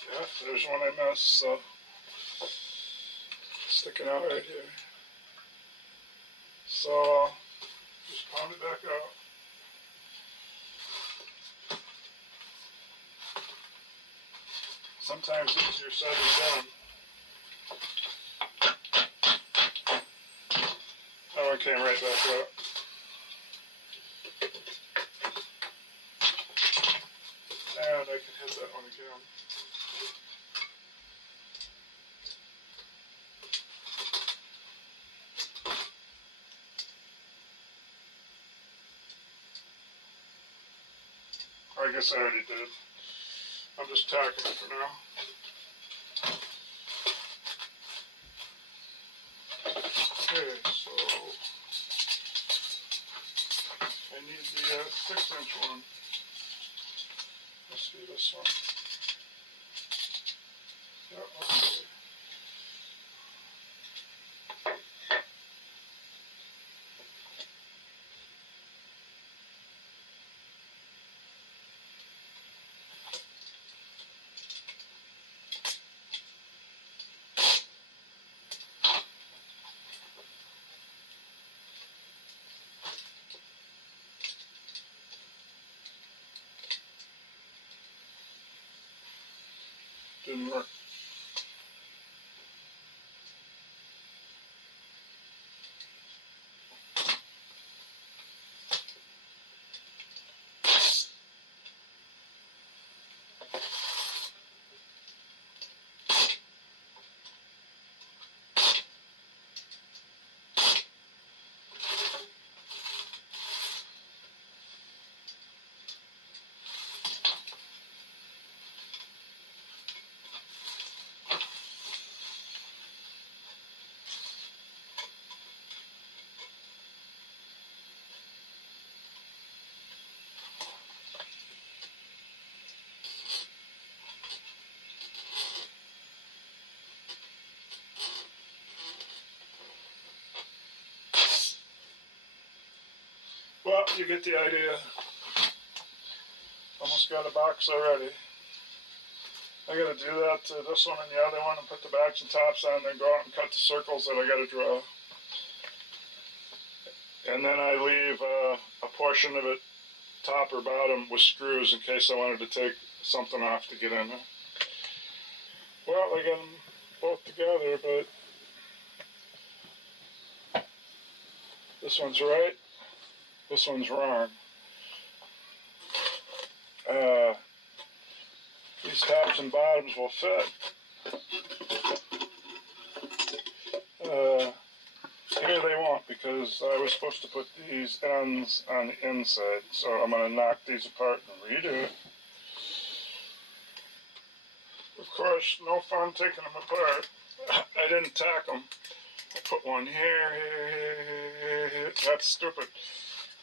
Yeah, there's one I missed, so sticking out right here. So just pound it back out. Sometimes easier said than done. That one came right back out. And I can hit that one again. I guess I already did. I'm just tacking it for now. Okay, so I need the 6-inch one. Must be this one. Yeah, okay. Didn't work. Well, you get the idea. Almost got a box already. I gotta do that to this one and the other one and put the backs and tops on, then go out and cut the circles that I gotta draw. And then I leave a portion of it, top or bottom, with screws in case I wanted to take something off to get in there. Well, I got them both together, but this one's right, this one's wrong. These tops and bottoms will fit. Here they won't, because I was supposed to put these ends on the inside, so I'm going to knock these apart and redo it. Of course, no fun taking them apart. I didn't tack them. I put one here, here. That's stupid.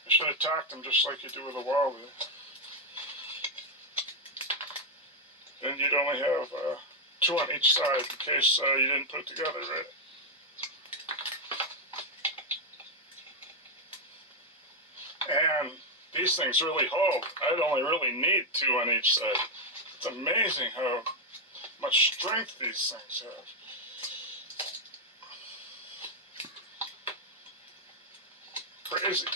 I should have tacked them just like you do with a wall. Then you'd only have 2 on each side in case you didn't put it together right. And these things really hold. I'd only really need 2 on each side. It's amazing how much strength these things have. Crazy.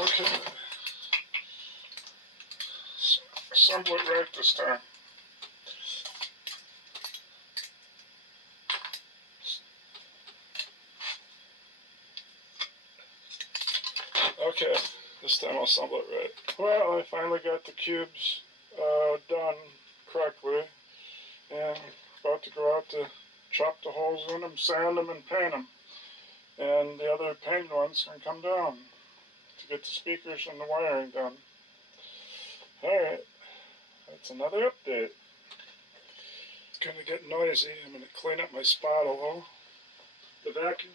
Okay. Assemble it right this time. Okay, this time I'll assemble it right. Well, I finally got the cubes done correctly, and about to go out to chop the holes in them, sand them, and paint them. And the other painted ones can come down to get the speakers and the wiring done. Alright, that's another update. It's going to get noisy. I'm going to clean up my spot a little. The vacuum.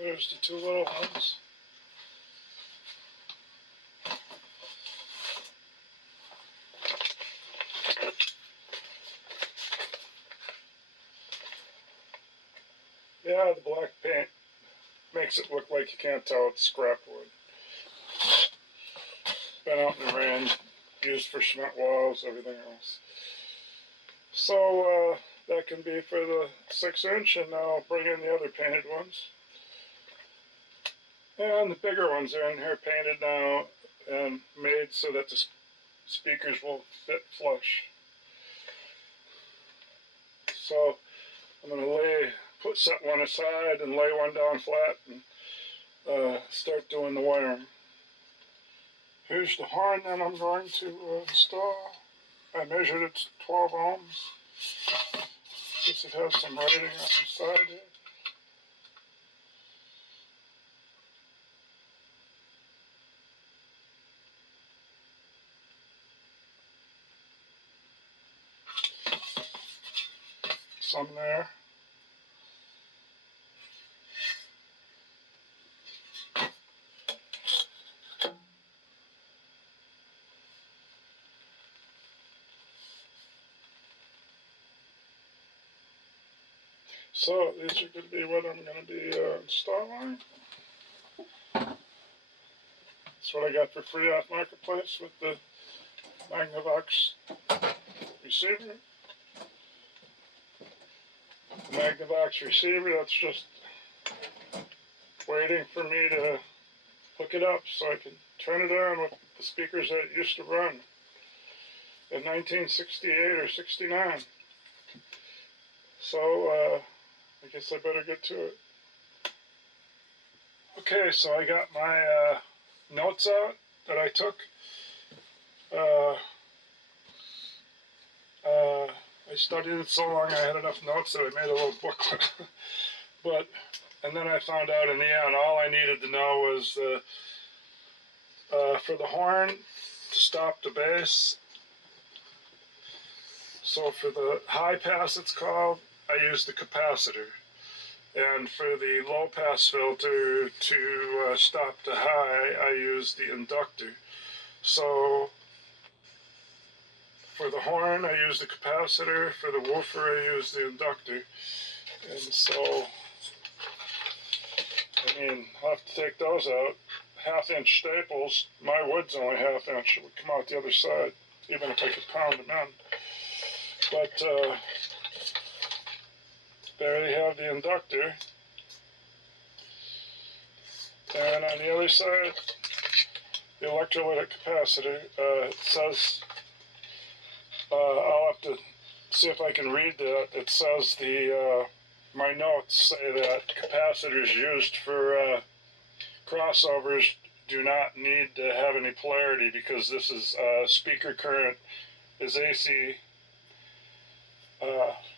There's the 2 little ones. Yeah, the black paint makes it look like you can't tell it's scrap wood. Been out in the rain, used for cement walls, everything else. So that can be for the 6-inch, and now I'll bring in the other painted ones. And the bigger ones are in here painted now and made so that the speakers will fit flush. So I'm going to set one aside and lay one down flat and start doing the wiring. Here's the horn that I'm going to install. I measured it to 12 ohms. Guess it has some writing on the side here. Some there. So these are going to be what I'm going to be installing. That's what I got for free off Marketplace with the Magnavox receiver. The Magnavox receiver, that's just waiting for me to hook it up so I can turn it on with the speakers that it used to run in 1968 or 69. So I guess I better get to it. Okay, so I got my notes out that I took. I studied it so long I had enough notes that I made a little booklet. And then I found out in the end all I needed to know was for the horn to stop the bass, So for the high pass, it's called, I use the capacitor. And for the low pass filter to stop the high, I use the inductor. So for the horn, I use the capacitor. For the woofer, I use the inductor. And so, I mean, I'll have to take those out. 1/2-inch staples, my wood's only 1/2 inch. It would come out the other side, even if I could pound them in. But there you have the inductor. And on the other side, the electrolytic capacitor. It says, I'll have to see if I can read that. It says my notes say that capacitors used for crossovers do not need to have any polarity because this is speaker current is AC,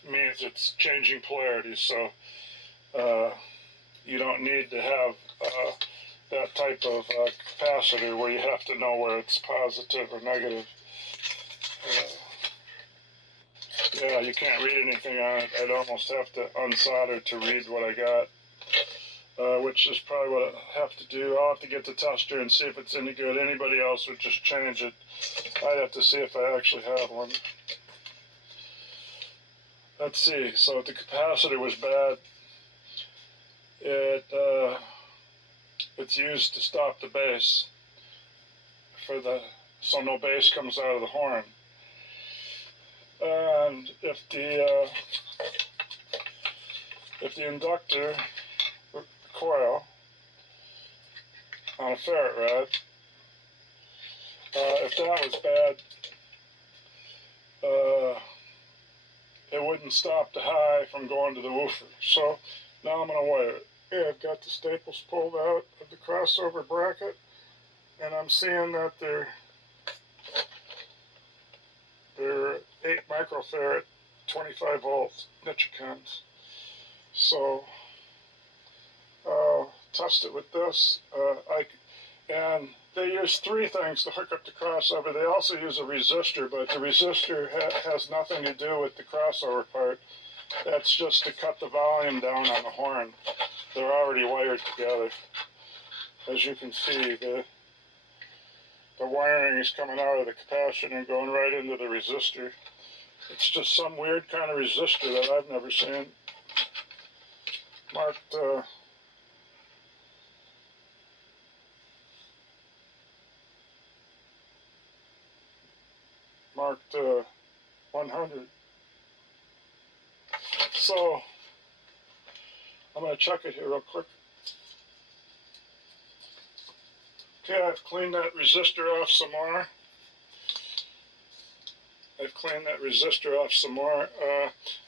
means it's changing polarity. So you don't need to have that type of capacitor where you have to know where it's positive or negative. Yeah, you can't read anything on it. I'd almost have to unsolder to read what I got, which is probably what I'll have to do. I'll have to get the tester and see if it's any good. Anybody else would just change it. I'd have to see if I actually have one. Let's see. So if the capacitor was bad, it's used to stop the bass so no bass comes out of the horn. And if the inductor coil on a ferret rod, if that was bad, it wouldn't stop the high from going to the woofer. So now I'm going to wire it. Okay, I've got the staples pulled out of the crossover bracket, and I'm seeing that they're 8 microfarad, 25 volts Nichicons. So I'll test it with this. And they use 3 things to hook up the crossover. They also use a resistor, but the resistor has nothing to do with the crossover part. That's just to cut the volume down on the horn. They're already wired together. As you can see, the wiring is coming out of the capacitor and going right into the resistor. It's just some weird kind of resistor that I've never seen. Marked marked 100. So I'm going to check it here real quick. Okay, I've cleaned that resistor off some more.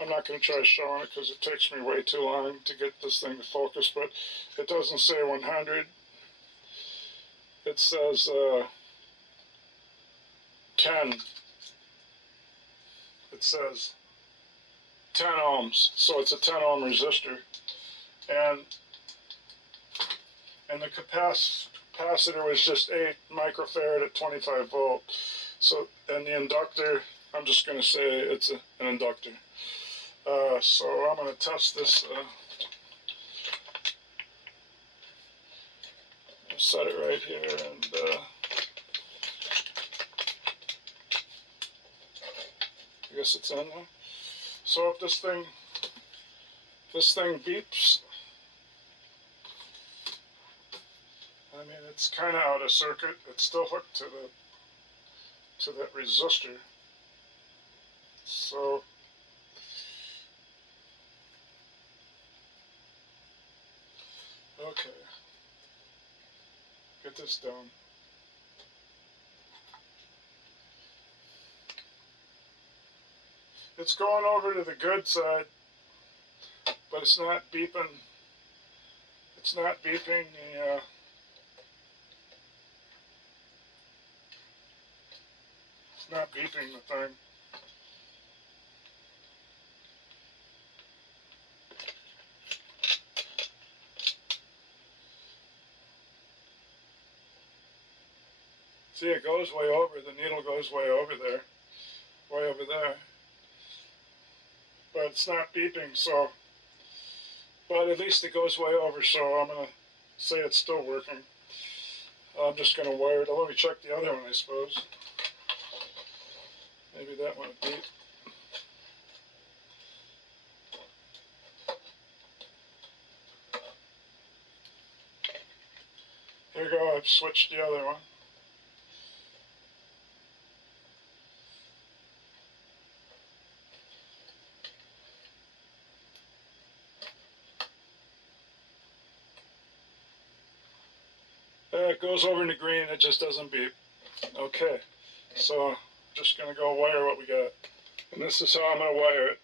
I'm not going to try showing it because it takes me way too long to get this thing to focus, but it doesn't say 100. It says 10. It says 10 ohms, so it's a 10 ohm resistor. And the capacitor was just 8 microfarad at 25 volt. So, and the inductor, I'm just going to say it's an inductor. So I'm going to test this. I'll set it right here, and I guess it's in there. So if this thing beeps, I mean, it's kind of out of circuit. It's still hooked to that resistor. So okay, get this down. It's going over to the good side, but it's not beeping. It's not beeping the it's not beeping the thing. See, it goes way over. The needle goes way over there, way over there. but it's not beeping, so, but at least it goes way over, so I'm going to say it's still working. I'm just going to wire it. Let me check the other one, I suppose. Maybe that one would beep. Here we go, I've switched the other one. It goes over into green, it just doesn't beep. Okay, so I'm just going to go wire what we got. And this is how I'm going to wire it.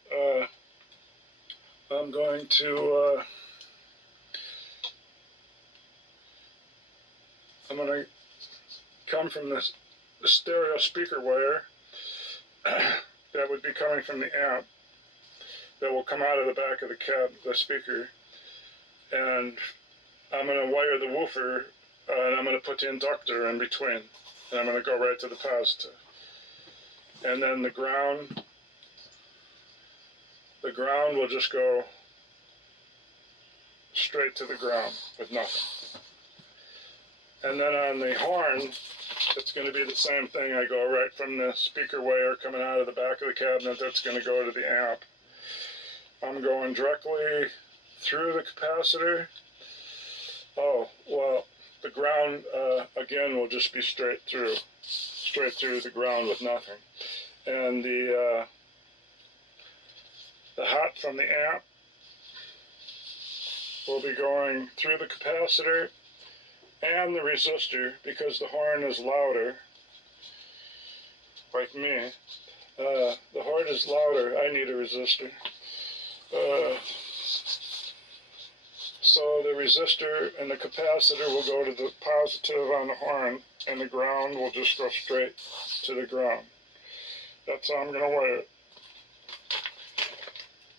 I'm going to come from the stereo speaker wire that would be coming from the amp that will come out of the back of the speaker. And I'm going to wire the woofer, and I'm going to put the inductor in between. And I'm going to go right to the positive. And then the ground will just go straight to the ground with nothing. And then on the horn, it's going to be the same thing. I go right from the speaker wire coming out of the back of the cabinet, that's going to go to the amp. I'm going directly through the capacitor. Oh, well, the ground, again, will just be straight through the ground with nothing. And the hot from the amp will be going through the capacitor and the resistor, because the horn is louder, like me. The horn is louder, I need a resistor. So the resistor and the capacitor will go to the positive on the horn, and the ground will just go straight to the ground. That's how I'm going to wire it.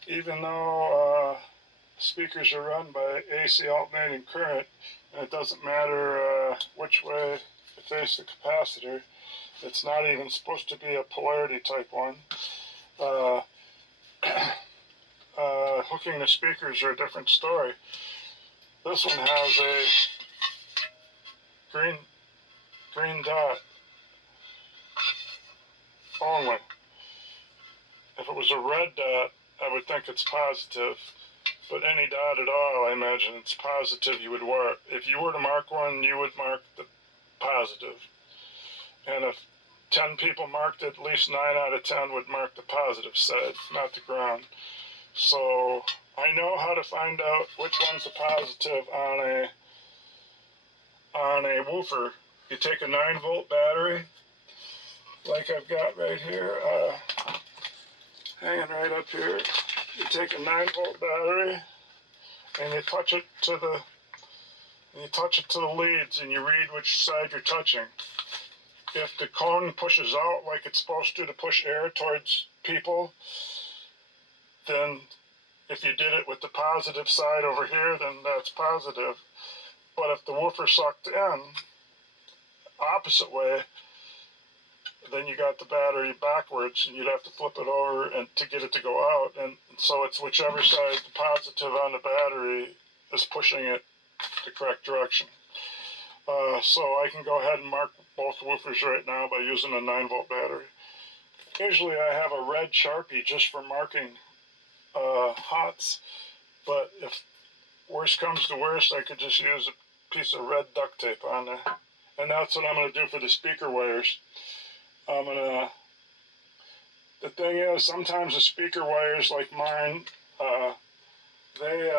Even though speakers are run by AC alternating current, and it doesn't matter which way you face the capacitor, it's not even supposed to be a polarity type one. Hooking the speakers are a different story. This one has a green dot only. If it was a red dot, I would think it's positive. But any dot at all, I imagine it's positive you would mark. If you were to mark one, you would mark the positive. And if 10 people marked it, at least 9 out of 10 would mark the positive side, not the ground. So I know how to find out which one's a positive on a woofer. You take a 9-volt battery, like I've got right here, hanging right up here. You take a 9-volt battery and you touch it to the leads, and you read which side you're touching. If the cone pushes out like it's supposed to push air towards people, then if you did it with the positive side over here, then that's positive. But if the woofer sucked in opposite way, then you got the battery backwards, and you'd have to flip it over and to get it to go out. And so it's whichever side the positive on the battery is pushing it the correct direction. So I can go ahead and mark both woofers right now by using a 9-volt battery. Usually I have a red Sharpie just for marking hots, but if worst comes to worst, I could just use a piece of red duct tape on there. And that's what I'm going to do for the speaker wires. The thing is, sometimes the speaker wires like mine, they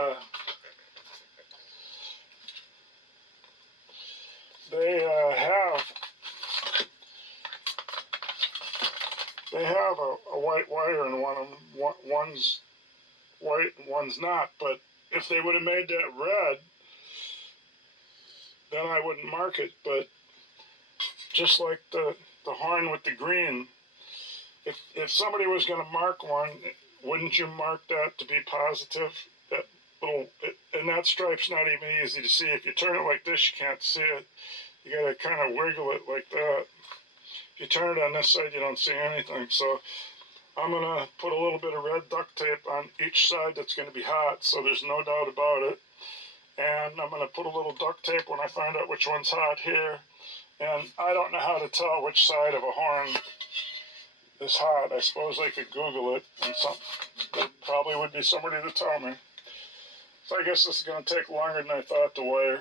have a white wire in one of them. One's white and one's not. But if they would have made that red, then I wouldn't mark it. But just like the horn with the green, if somebody was going to mark one, wouldn't you mark that to be positive? That little, and that stripe's not even easy to see. If you turn it like this, you can't see it. You got to kind of wiggle it like that. If you turn it on this side, you don't see anything. So I'm going to put a little bit of red duct tape on each side that's going to be hot, so there's no doubt about it. And I'm going to put a little duct tape when I find out which one's hot here. And I don't know how to tell which side of a horn is hot. I suppose I could Google it, and there probably would be somebody to tell me. So I guess this is going to take longer than I thought to wire.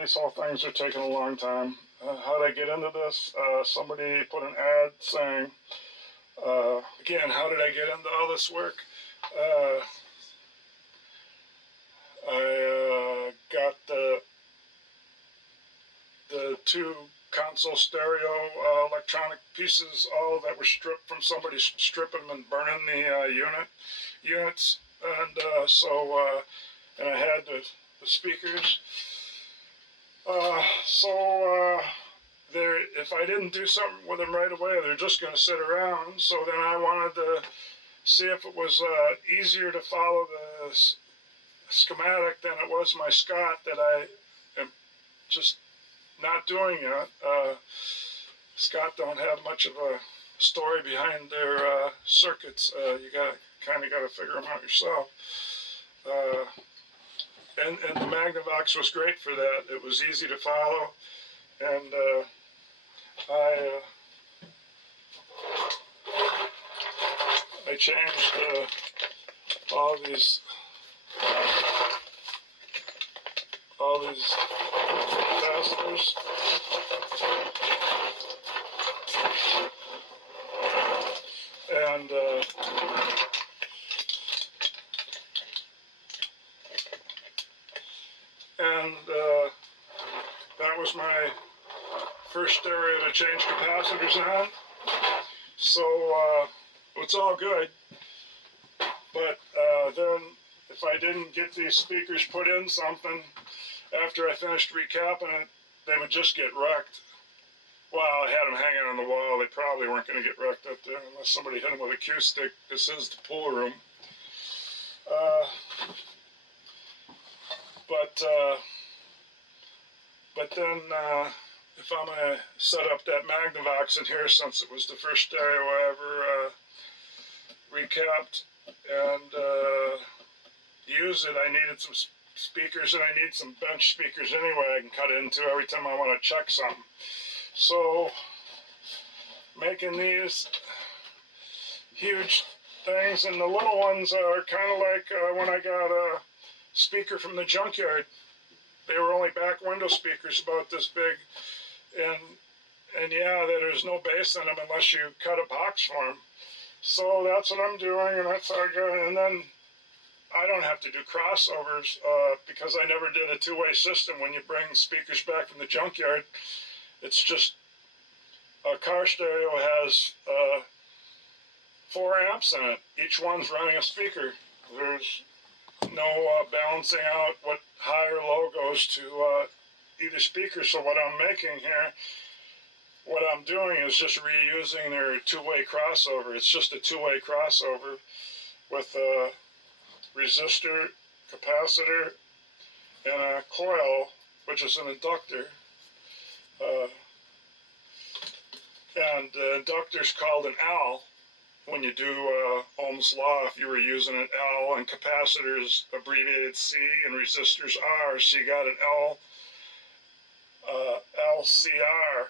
These whole things are taking a long time. How did I get into this? Somebody put an ad saying, again, how did I get into all this work? I got the two console stereo electronic pieces, all that were stripped from somebody stripping them and burning the units, and and I had the speakers. If I didn't do something with them right away, they're just going to sit around. So then I wanted to see if it was easier to follow the schematic than it was my Scott that I am just not doing yet. Scott don't have much of a story behind their circuits. You kind of got to figure them out yourself. And the Magnavox was great for that. It was easy to follow, and I changed all these capacitors. And that was my first stereo to change capacitors on. So it's all good. But then if I didn't get these speakers put in something after I finished recapping it, they would just get wrecked. Well, I had them hanging on the wall. They probably weren't going to get wrecked up there unless somebody hit them with a cue stick. This is the pool room. But then if I'm going to set up that Magnavox in here, since it was the first stereo I ever recapped and use it, I needed some speakers, and I need some bench speakers anyway I can cut into every time I want to check something. So making these huge things, and the little ones are kind of like when I got a speaker from the junkyard. They were only back window speakers about this big, and yeah, there's no bass in them unless you cut a box for them. So that's what I'm doing, and that's how I go. And then I don't have to do crossovers because I never did a two-way system. When you bring speakers back from the junkyard, it's just a car stereo has 4 amps in it. Each one's running a speaker. There's no balancing out what high or low goes to either speaker. So what I'm making here, what I'm doing is just reusing their two-way crossover. It's just a two-way crossover with a resistor, capacitor, and a coil, which is an inductor. And the inductor's called an L. When you do Ohm's law, if you were using an L, and capacitors abbreviated C and resistors R, so you got an LCR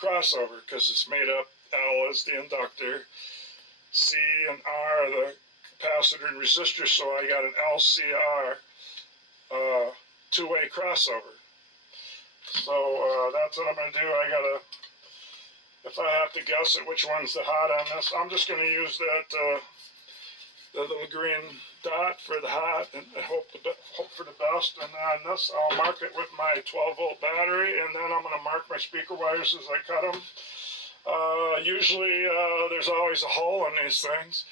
crossover, because it's made up, L is the inductor, C and R are the capacitor and resistor, so I got an LCR two-way crossover. So that's what I'm going to do. If I have to guess at which one's the hot on this, I'm just going to use that the little green dot for the hot, and hope for the best. And then this, I'll mark it with my 12-volt battery, and then I'm going to mark my speaker wires as I cut them. Usually there's always a hole in these things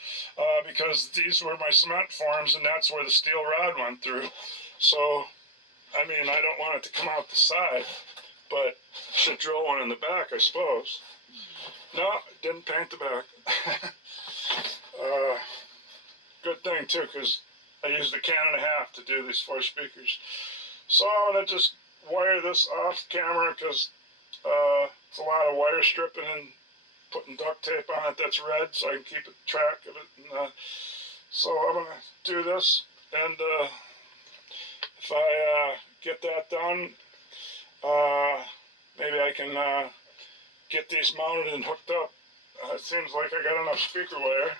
because these were my cement forms, and that's where the steel rod went through. So, I mean, I don't want it to come out the side, but should drill one in the back, I suppose. No, didn't paint the back. Good thing, too, because I used a 1.5 cans to do these 4 speakers. So I'm going to just wire this off camera because It's a lot of wire stripping and putting duct tape on it that's red so I can keep track of it. And, so I'm going to do this, and if I get that done, maybe I can get these mounted and hooked up. It seems like I got enough speaker wire,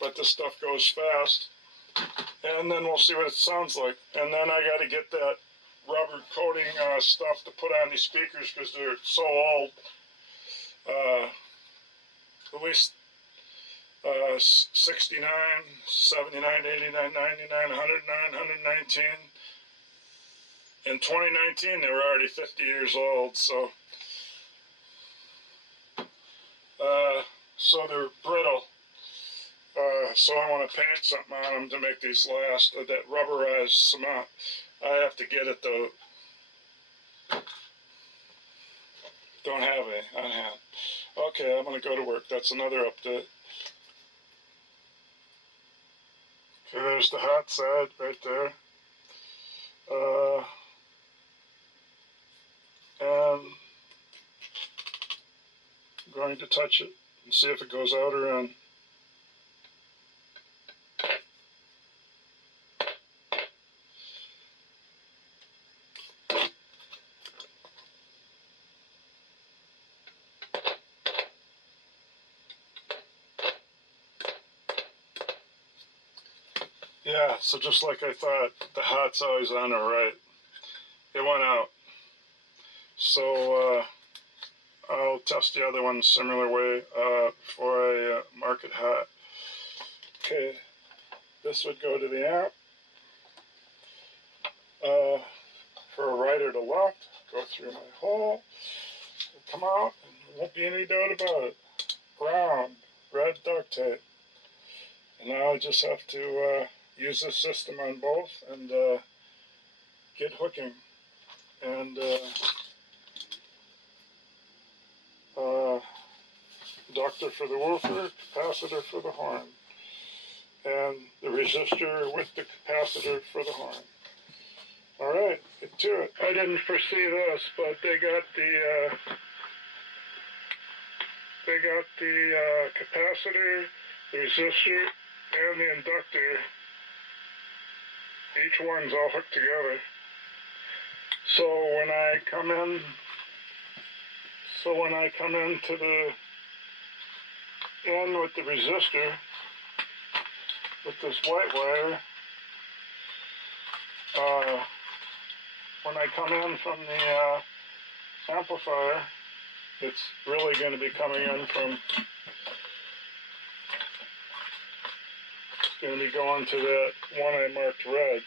but this stuff goes fast. And then we'll see what it sounds like. And then I got to get that rubber coating stuff to put on these speakers because they're so old. At least 69, 79, 89, 99, 109, 119. In 2019, they were already 50 years old, so they're brittle. So I want to paint something on them to make these last. That rubberized cement, I have to get it though. Don't have any on hand. Okay, I'm going to go to work. That's another update. Okay, there's the hot side right there. And I'm going to touch it and see if it goes out or in. Yeah, so just like I thought, the hot's always on the right. It went out. So I'll test the other one similar way before I mark it hot. Okay, this would go to the amp. For a right or the left, go through my hole, come out, and there won't be any doubt about it. Ground, red duct tape. And now I just have to use this system on both and get hooking. And inductor for the woofer, capacitor for the horn, and the resistor with the capacitor for the horn. All right, get to it. I didn't foresee this, but they got the capacitor, the resistor, and the inductor. Each one's all hooked together. So when I come into the end with the resistor, with this white wire, when I come in from the amplifier, it's really going to be coming in from, it's going to be going to that one I marked red.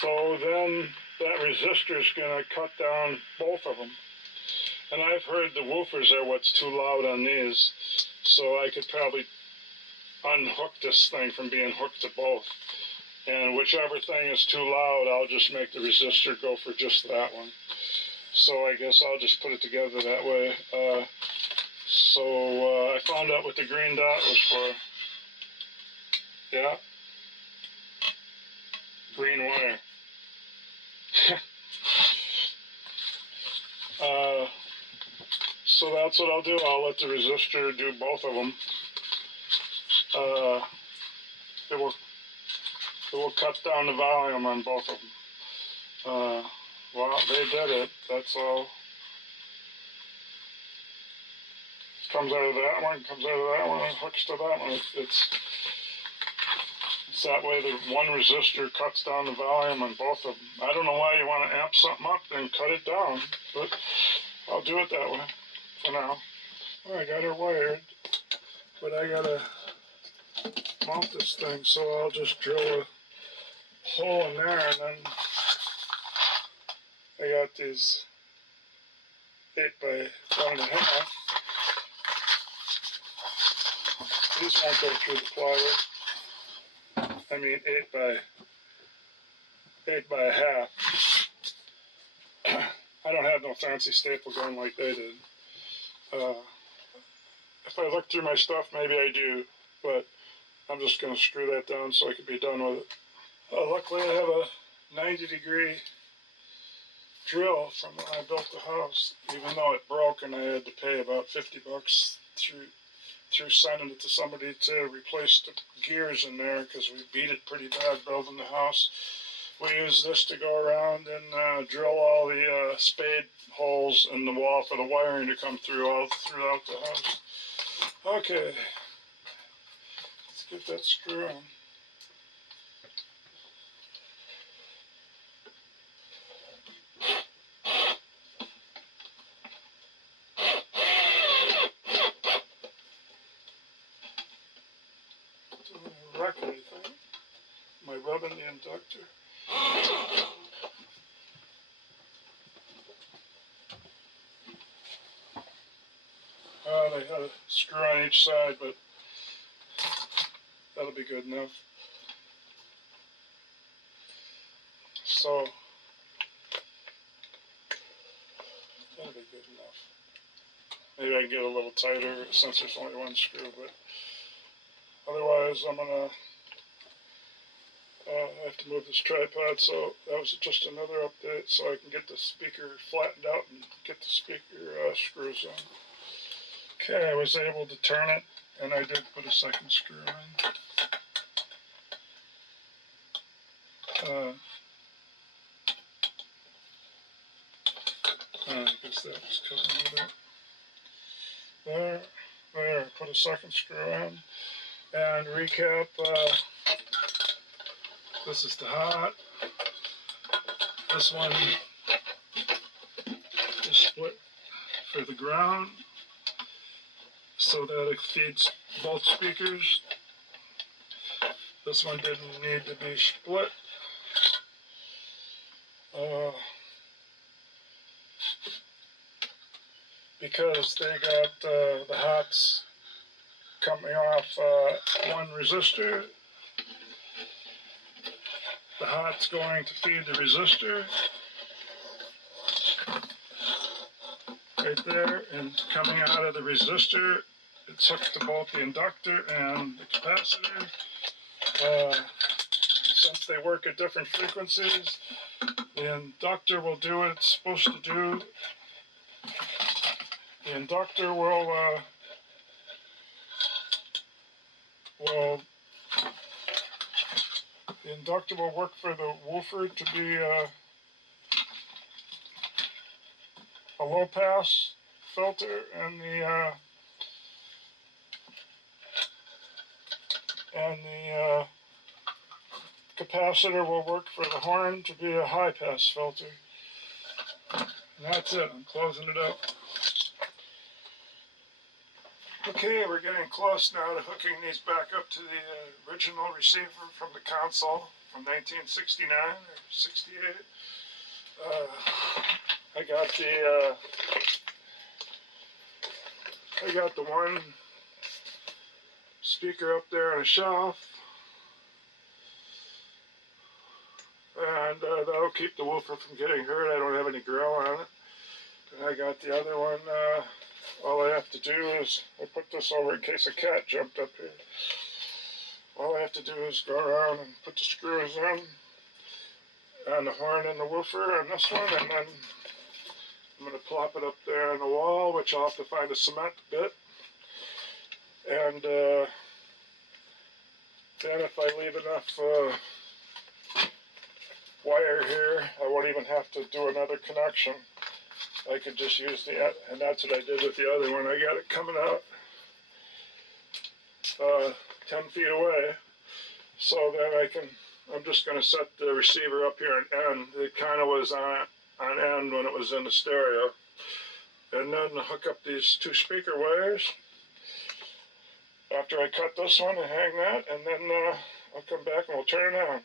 So then that resistor is going to cut down both of them. And I've heard the woofers are what's too loud on these, so I could probably unhook this thing from being hooked to both. And whichever thing is too loud, I'll just make the resistor go for just that one. So I guess I'll just put it together that way. So I found out what the green dot was for. Yeah. Green wire. So that's what I'll do. I'll let the resistor do both of them. It will cut down the volume on both of them. Well, they did it. That's all. It comes out of that one, comes out of that one, and hooks to that one. It's that way the one resistor cuts down the volume on both of them. I don't know why you want to amp something up and cut it down, but I'll do it that way for now. Well, I got her wired, but I gotta mount this thing, so I'll just drill a hole in there, and then I got these 8x1.5. These won't go through the plywood. I mean 8x1/2. I don't have no fancy staple gun like they did. If I look through my stuff, maybe I do, but I'm just going to screw that down so I can be done with it. Luckily, I have a 90-degree drill from when I built the house, even though it broke and I had to pay about $50 through sending it to somebody to replace the gears in there because we beat it pretty bad building the house. We used this to go around and drill all the spade holes in the wall for the wiring to come through all throughout the house. Okay, let's get that screw on. Don't wreck anything. Am I rubbing the inductor? They had a screw on each side, but that'll be good enough. So, that'll be good enough. Maybe I can get a little tighter since there's only one screw, but otherwise I'm gonna have to move this tripod, so that was just another update so I can get the speaker flattened out and get the speaker screws on. Okay, I was able to turn it, and I did put a second screw in. I guess that was covering it. There, put a second screw in. And recap, this is the hot. This one is split for the ground so that it feeds both speakers. This one didn't need to be split. Because they got the hots coming off one resistor. The hot's going to feed the resistor right there, and coming out of the resistor, it's hooked to both the inductor and the capacitor. Since they work at different frequencies, the inductor will do what it's supposed to do. The inductor will work for the woofer to be a low pass filter, and the capacitor will work for the horn to be a high pass filter. And that's it. I'm closing it up. Okay, we're getting close now to hooking these back up to the original receiver from the console from 1969 or 68. I got the one speaker up there on a shelf, and that'll keep the woofer from getting hurt. I don't have any grill on it. And I got the other one. All I have to do is, I put this over in case a cat jumped up here. All I have to do is go around and put the screws in on the horn and the woofer on this one, and then I'm going to plop it up there on the wall, which I'll have to find a cement bit. And then if I leave enough wire here, I won't even have to do another connection. I could just use and that's what I did with the other one. I got it coming out 10 feet away. So then I'm just going to set the receiver up here on end. It kind of was on end when it was in the stereo. And then hook up these two speaker wires. After I cut this one and hang that, and then I'll come back and we'll turn it on.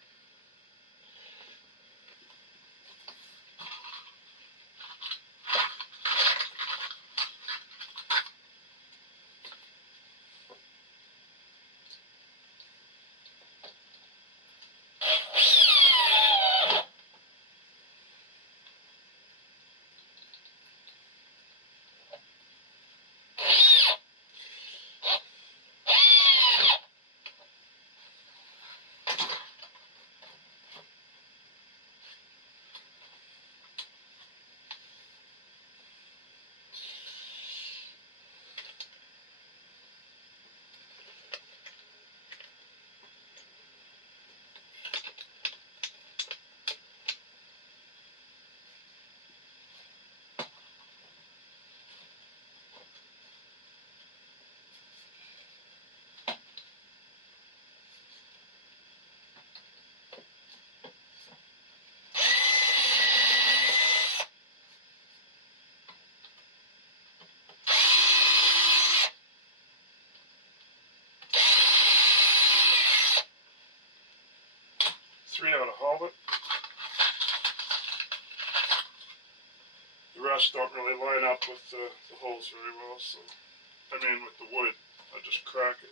rest don't really line up with the holes very well, so, I mean with the wood, I just crack it.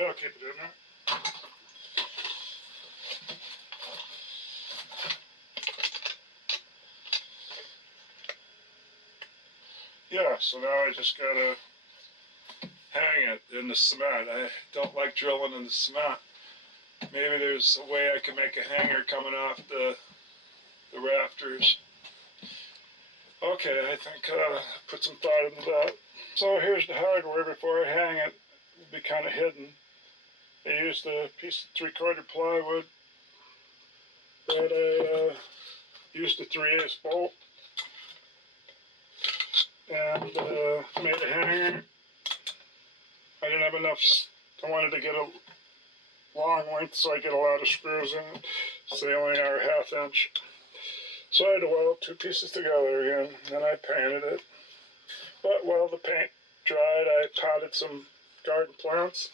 I'll keep it in there. Yeah, so now I just gotta hang it in the cement. I don't like drilling in the cement. Maybe there's a way I can make a hanger coming off the rafters. Okay, I think put some thought into that. So here's the hardware before I hang it. It'll be kind of hidden. I used a piece of 3/4 plywood that I used a 3/8 bolt and made a hanger. I didn't have enough. I wanted to get a long length so I get a lot of screws in it. So they only are 1/2 inch. So I had to weld 2 pieces together again, and I painted it. But while the paint dried, I potted some garden plants.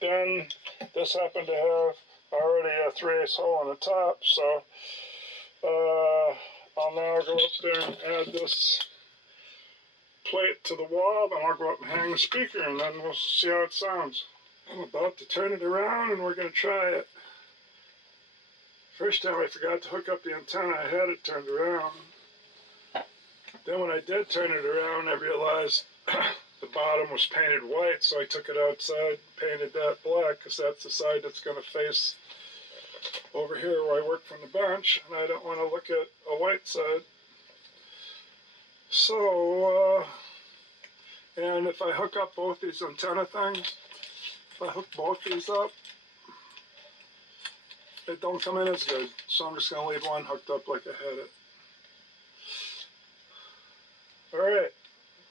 Then this happened to have already a 3/8 hole in the top, so I'll now go up there and add this plate to the wall, then I'll go up and hang the speaker, and then we'll see how it sounds. I'm about to turn it around, and we're going to try it. First time I forgot to hook up the antenna, I had it turned around. Then when I did turn it around, I realized the bottom was painted white, so I took it outside and painted that black, because that's the side that's going to face over here where I work from the bench, and I don't want to look at a white side. So, and if I hook up both these antenna things, if I hook both these up, it don't come in as good. So I'm just going to leave one hooked up like I had it. Alright,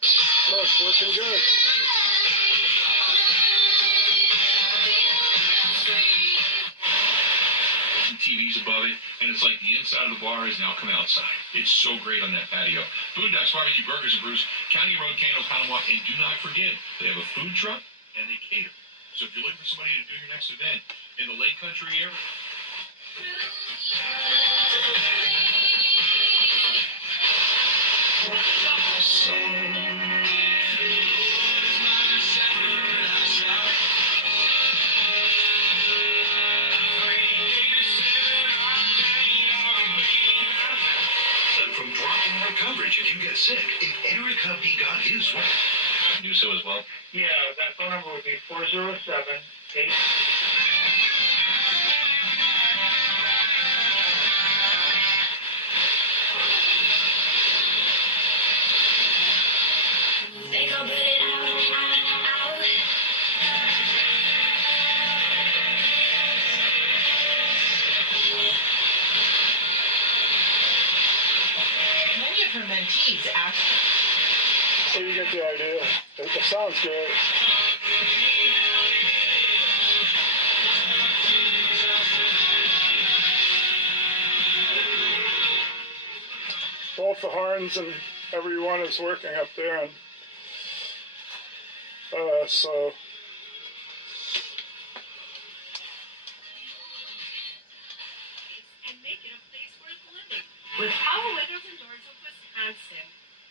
so it's working good. TVs above it, and it's like the inside of the bar has now come outside. It's so great on that patio. Boondocks Barbecue Burgers and Brews, County Road, Candle, Oconomowoc, and do not forget, they have a food truck and they cater. So if you're looking for somebody to do your next event in the Lake Country area, from dropping our coverage if you get sick. If Eric Hubby got his way, you can do so as well. Yeah, that phone number would be 407-8. They gon' put it out, out. Many of her mentees ask. So you get the idea. It sounds great. Both the horns and everyone is working up there, and so and make it a place worth living. With Power Windows and Doors of Wisconsin.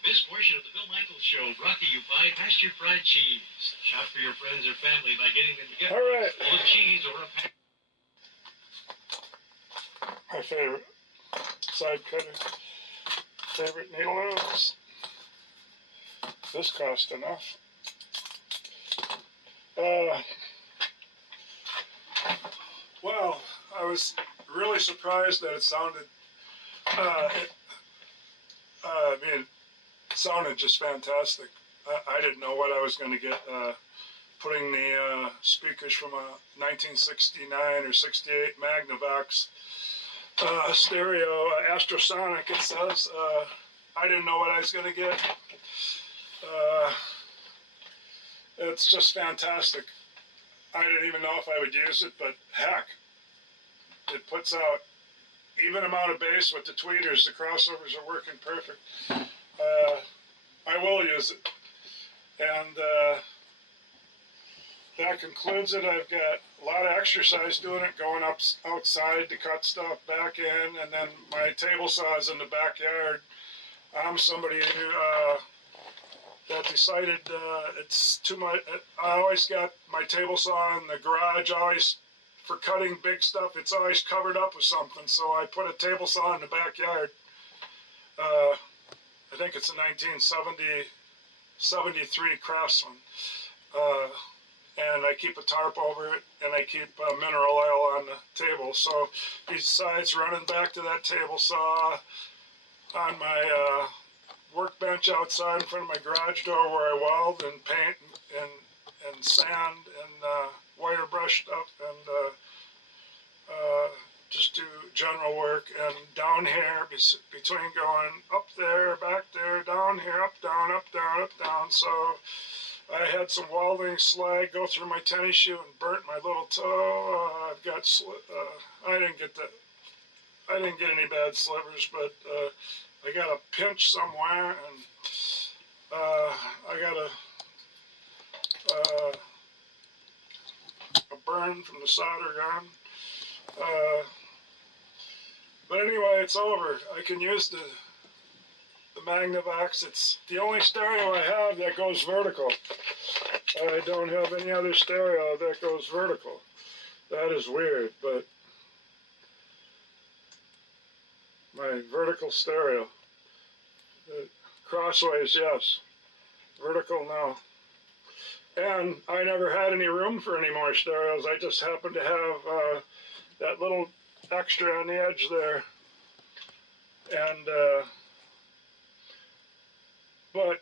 This portion of the Bill Michaels Show brought to you by Pasture Fried Cheese. Shop for your friends or family by getting them together. all right. Full of cheese or a pack. My favorite side cutter. Favorite needle nose. This cost enough. Well, I was really surprised that it sounded. It sounded just fantastic. I didn't know what I was going to get. Putting the speakers from a 1969 or 68 Magnavox stereo, Astro, it says. I didn't know what I was gonna get. It's just fantastic. I didn't even know if I would use it, but heck, it puts out even amount of bass with the tweeters. The crossovers are working perfect. I will use it. And that concludes it. I've got a lot of exercise doing it, going up outside to cut stuff back in, and then my table saw is in the backyard. I'm somebody who that decided it's too much. I always got my table saw in the garage, always for cutting big stuff. It's always covered up with something, so I put a table saw in the backyard. I think it's a 1973 Craftsman. And I keep a tarp over it, and I keep mineral oil on the table. So besides running back to that table saw on my workbench outside in front of my garage door where I weld and paint and sand and wire brush stuff and just do general work. And down here, between going up there, back there, down here, up, down, up, down, up, down. So I had some welding slag go through my tennis shoe and burnt my little toe. I've got I didn't get any bad slivers, but I got a pinch somewhere, and I got a burn from the solder gun. But anyway, it's over. I can use the Magnavox. It's the only stereo I have that goes vertical. I don't have any other stereo that goes vertical. That is weird, but my vertical stereo. Crossways, yes. Vertical, no. And I never had any room for any more stereos. I just happened to have that little extra on the edge there. And but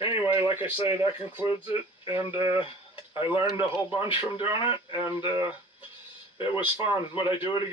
anyway, like I say, that concludes it. And I learned a whole bunch from doing it, and it was fun. Would I do it again?